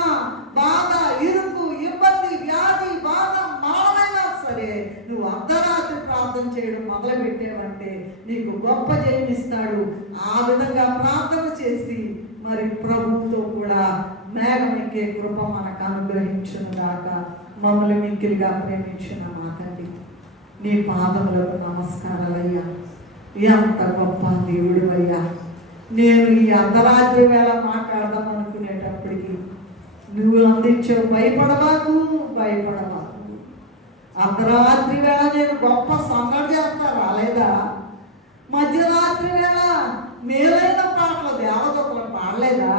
బాధ, ఇరుకు, ఇబ్బంది, వ్యాధి, బాధ, మరణమైనా సరే నువ్వు అర్ధరాత్రి ప్రార్థన చేయడం మొదలు పెట్టావంటే నీకు గొప్ప జయమిస్తాడు. ఆ విధంగా ప్రార్థన చేసి మరి ప్రభువుతో కూడా మేఘం ఎక్కే కృప మనకు అనుగ్రహించును గాక. మమ్మల్ని మిక్కిలిగా ప్రేమించిన మా తండ్రి, నీ పాదములకు నమస్కారాలయ్యా. ఎంత గొప్ప దేవుడు అయ్యా. నేను ఈ అర్ధరాత్రి వేళ మాట్లాడదాం అనుకునేటప్పటికి నువ్వు అందించావు, భయపడబాకు. అర్ధరాత్రి వేళ నేను గొప్ప సందడి చేస్తా రాలేదా? మధ్యరాత్రి వేళ మేలైన పాటలు దేవదత్తులు పాడలేదా?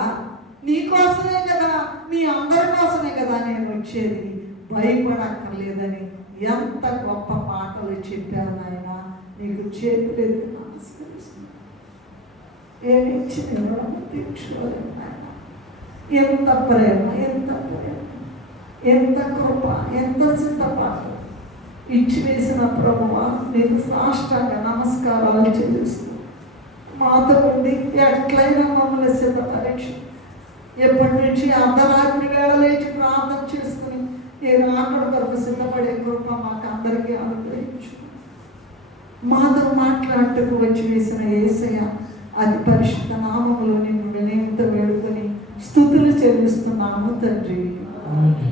నీ కోసమే కదా, మీ అందరి కోసమే కదా నేను వచ్చేది, భయపడక్కర్లేదని ఎంత గొప్ప మాటలు చెప్పారు నాయన. నీకు చేతులెత్తి నమస్కరిస్తున్నాను. ఏమిచ్చిన తీర్చుకోలేదు నాయన. ఎంత ప్రేమ, ఎంత ప్రేమ, ఎంత కృప, ఎంత సిద్ధపాటు ఇచ్చి వేసిన ప్రభువా, నీకు సాష్టాంగ నమస్కారాలు చెల్లిస్తూ మాతో ఉండి ఎట్లయినా మమ్మల్ని సిద్ధపరీక్ష ఎప్పటి నుంచి అర్ధరాత్రి వేళ లేచి ప్రార్థన చేసుకుని నేను అక్కడ కొరకు సిద్ధపడే కృప మాకు అందరికీ అనుగ్రహించు. మాతో మాట్లాడుటకు వచ్చి వేసిన యేసయ్య అతి పరిశుద్ధ నామములో నిన్ను వినయంతో వేడుకొని స్తుతులు చెల్లిస్తున్నాము తండ్రి.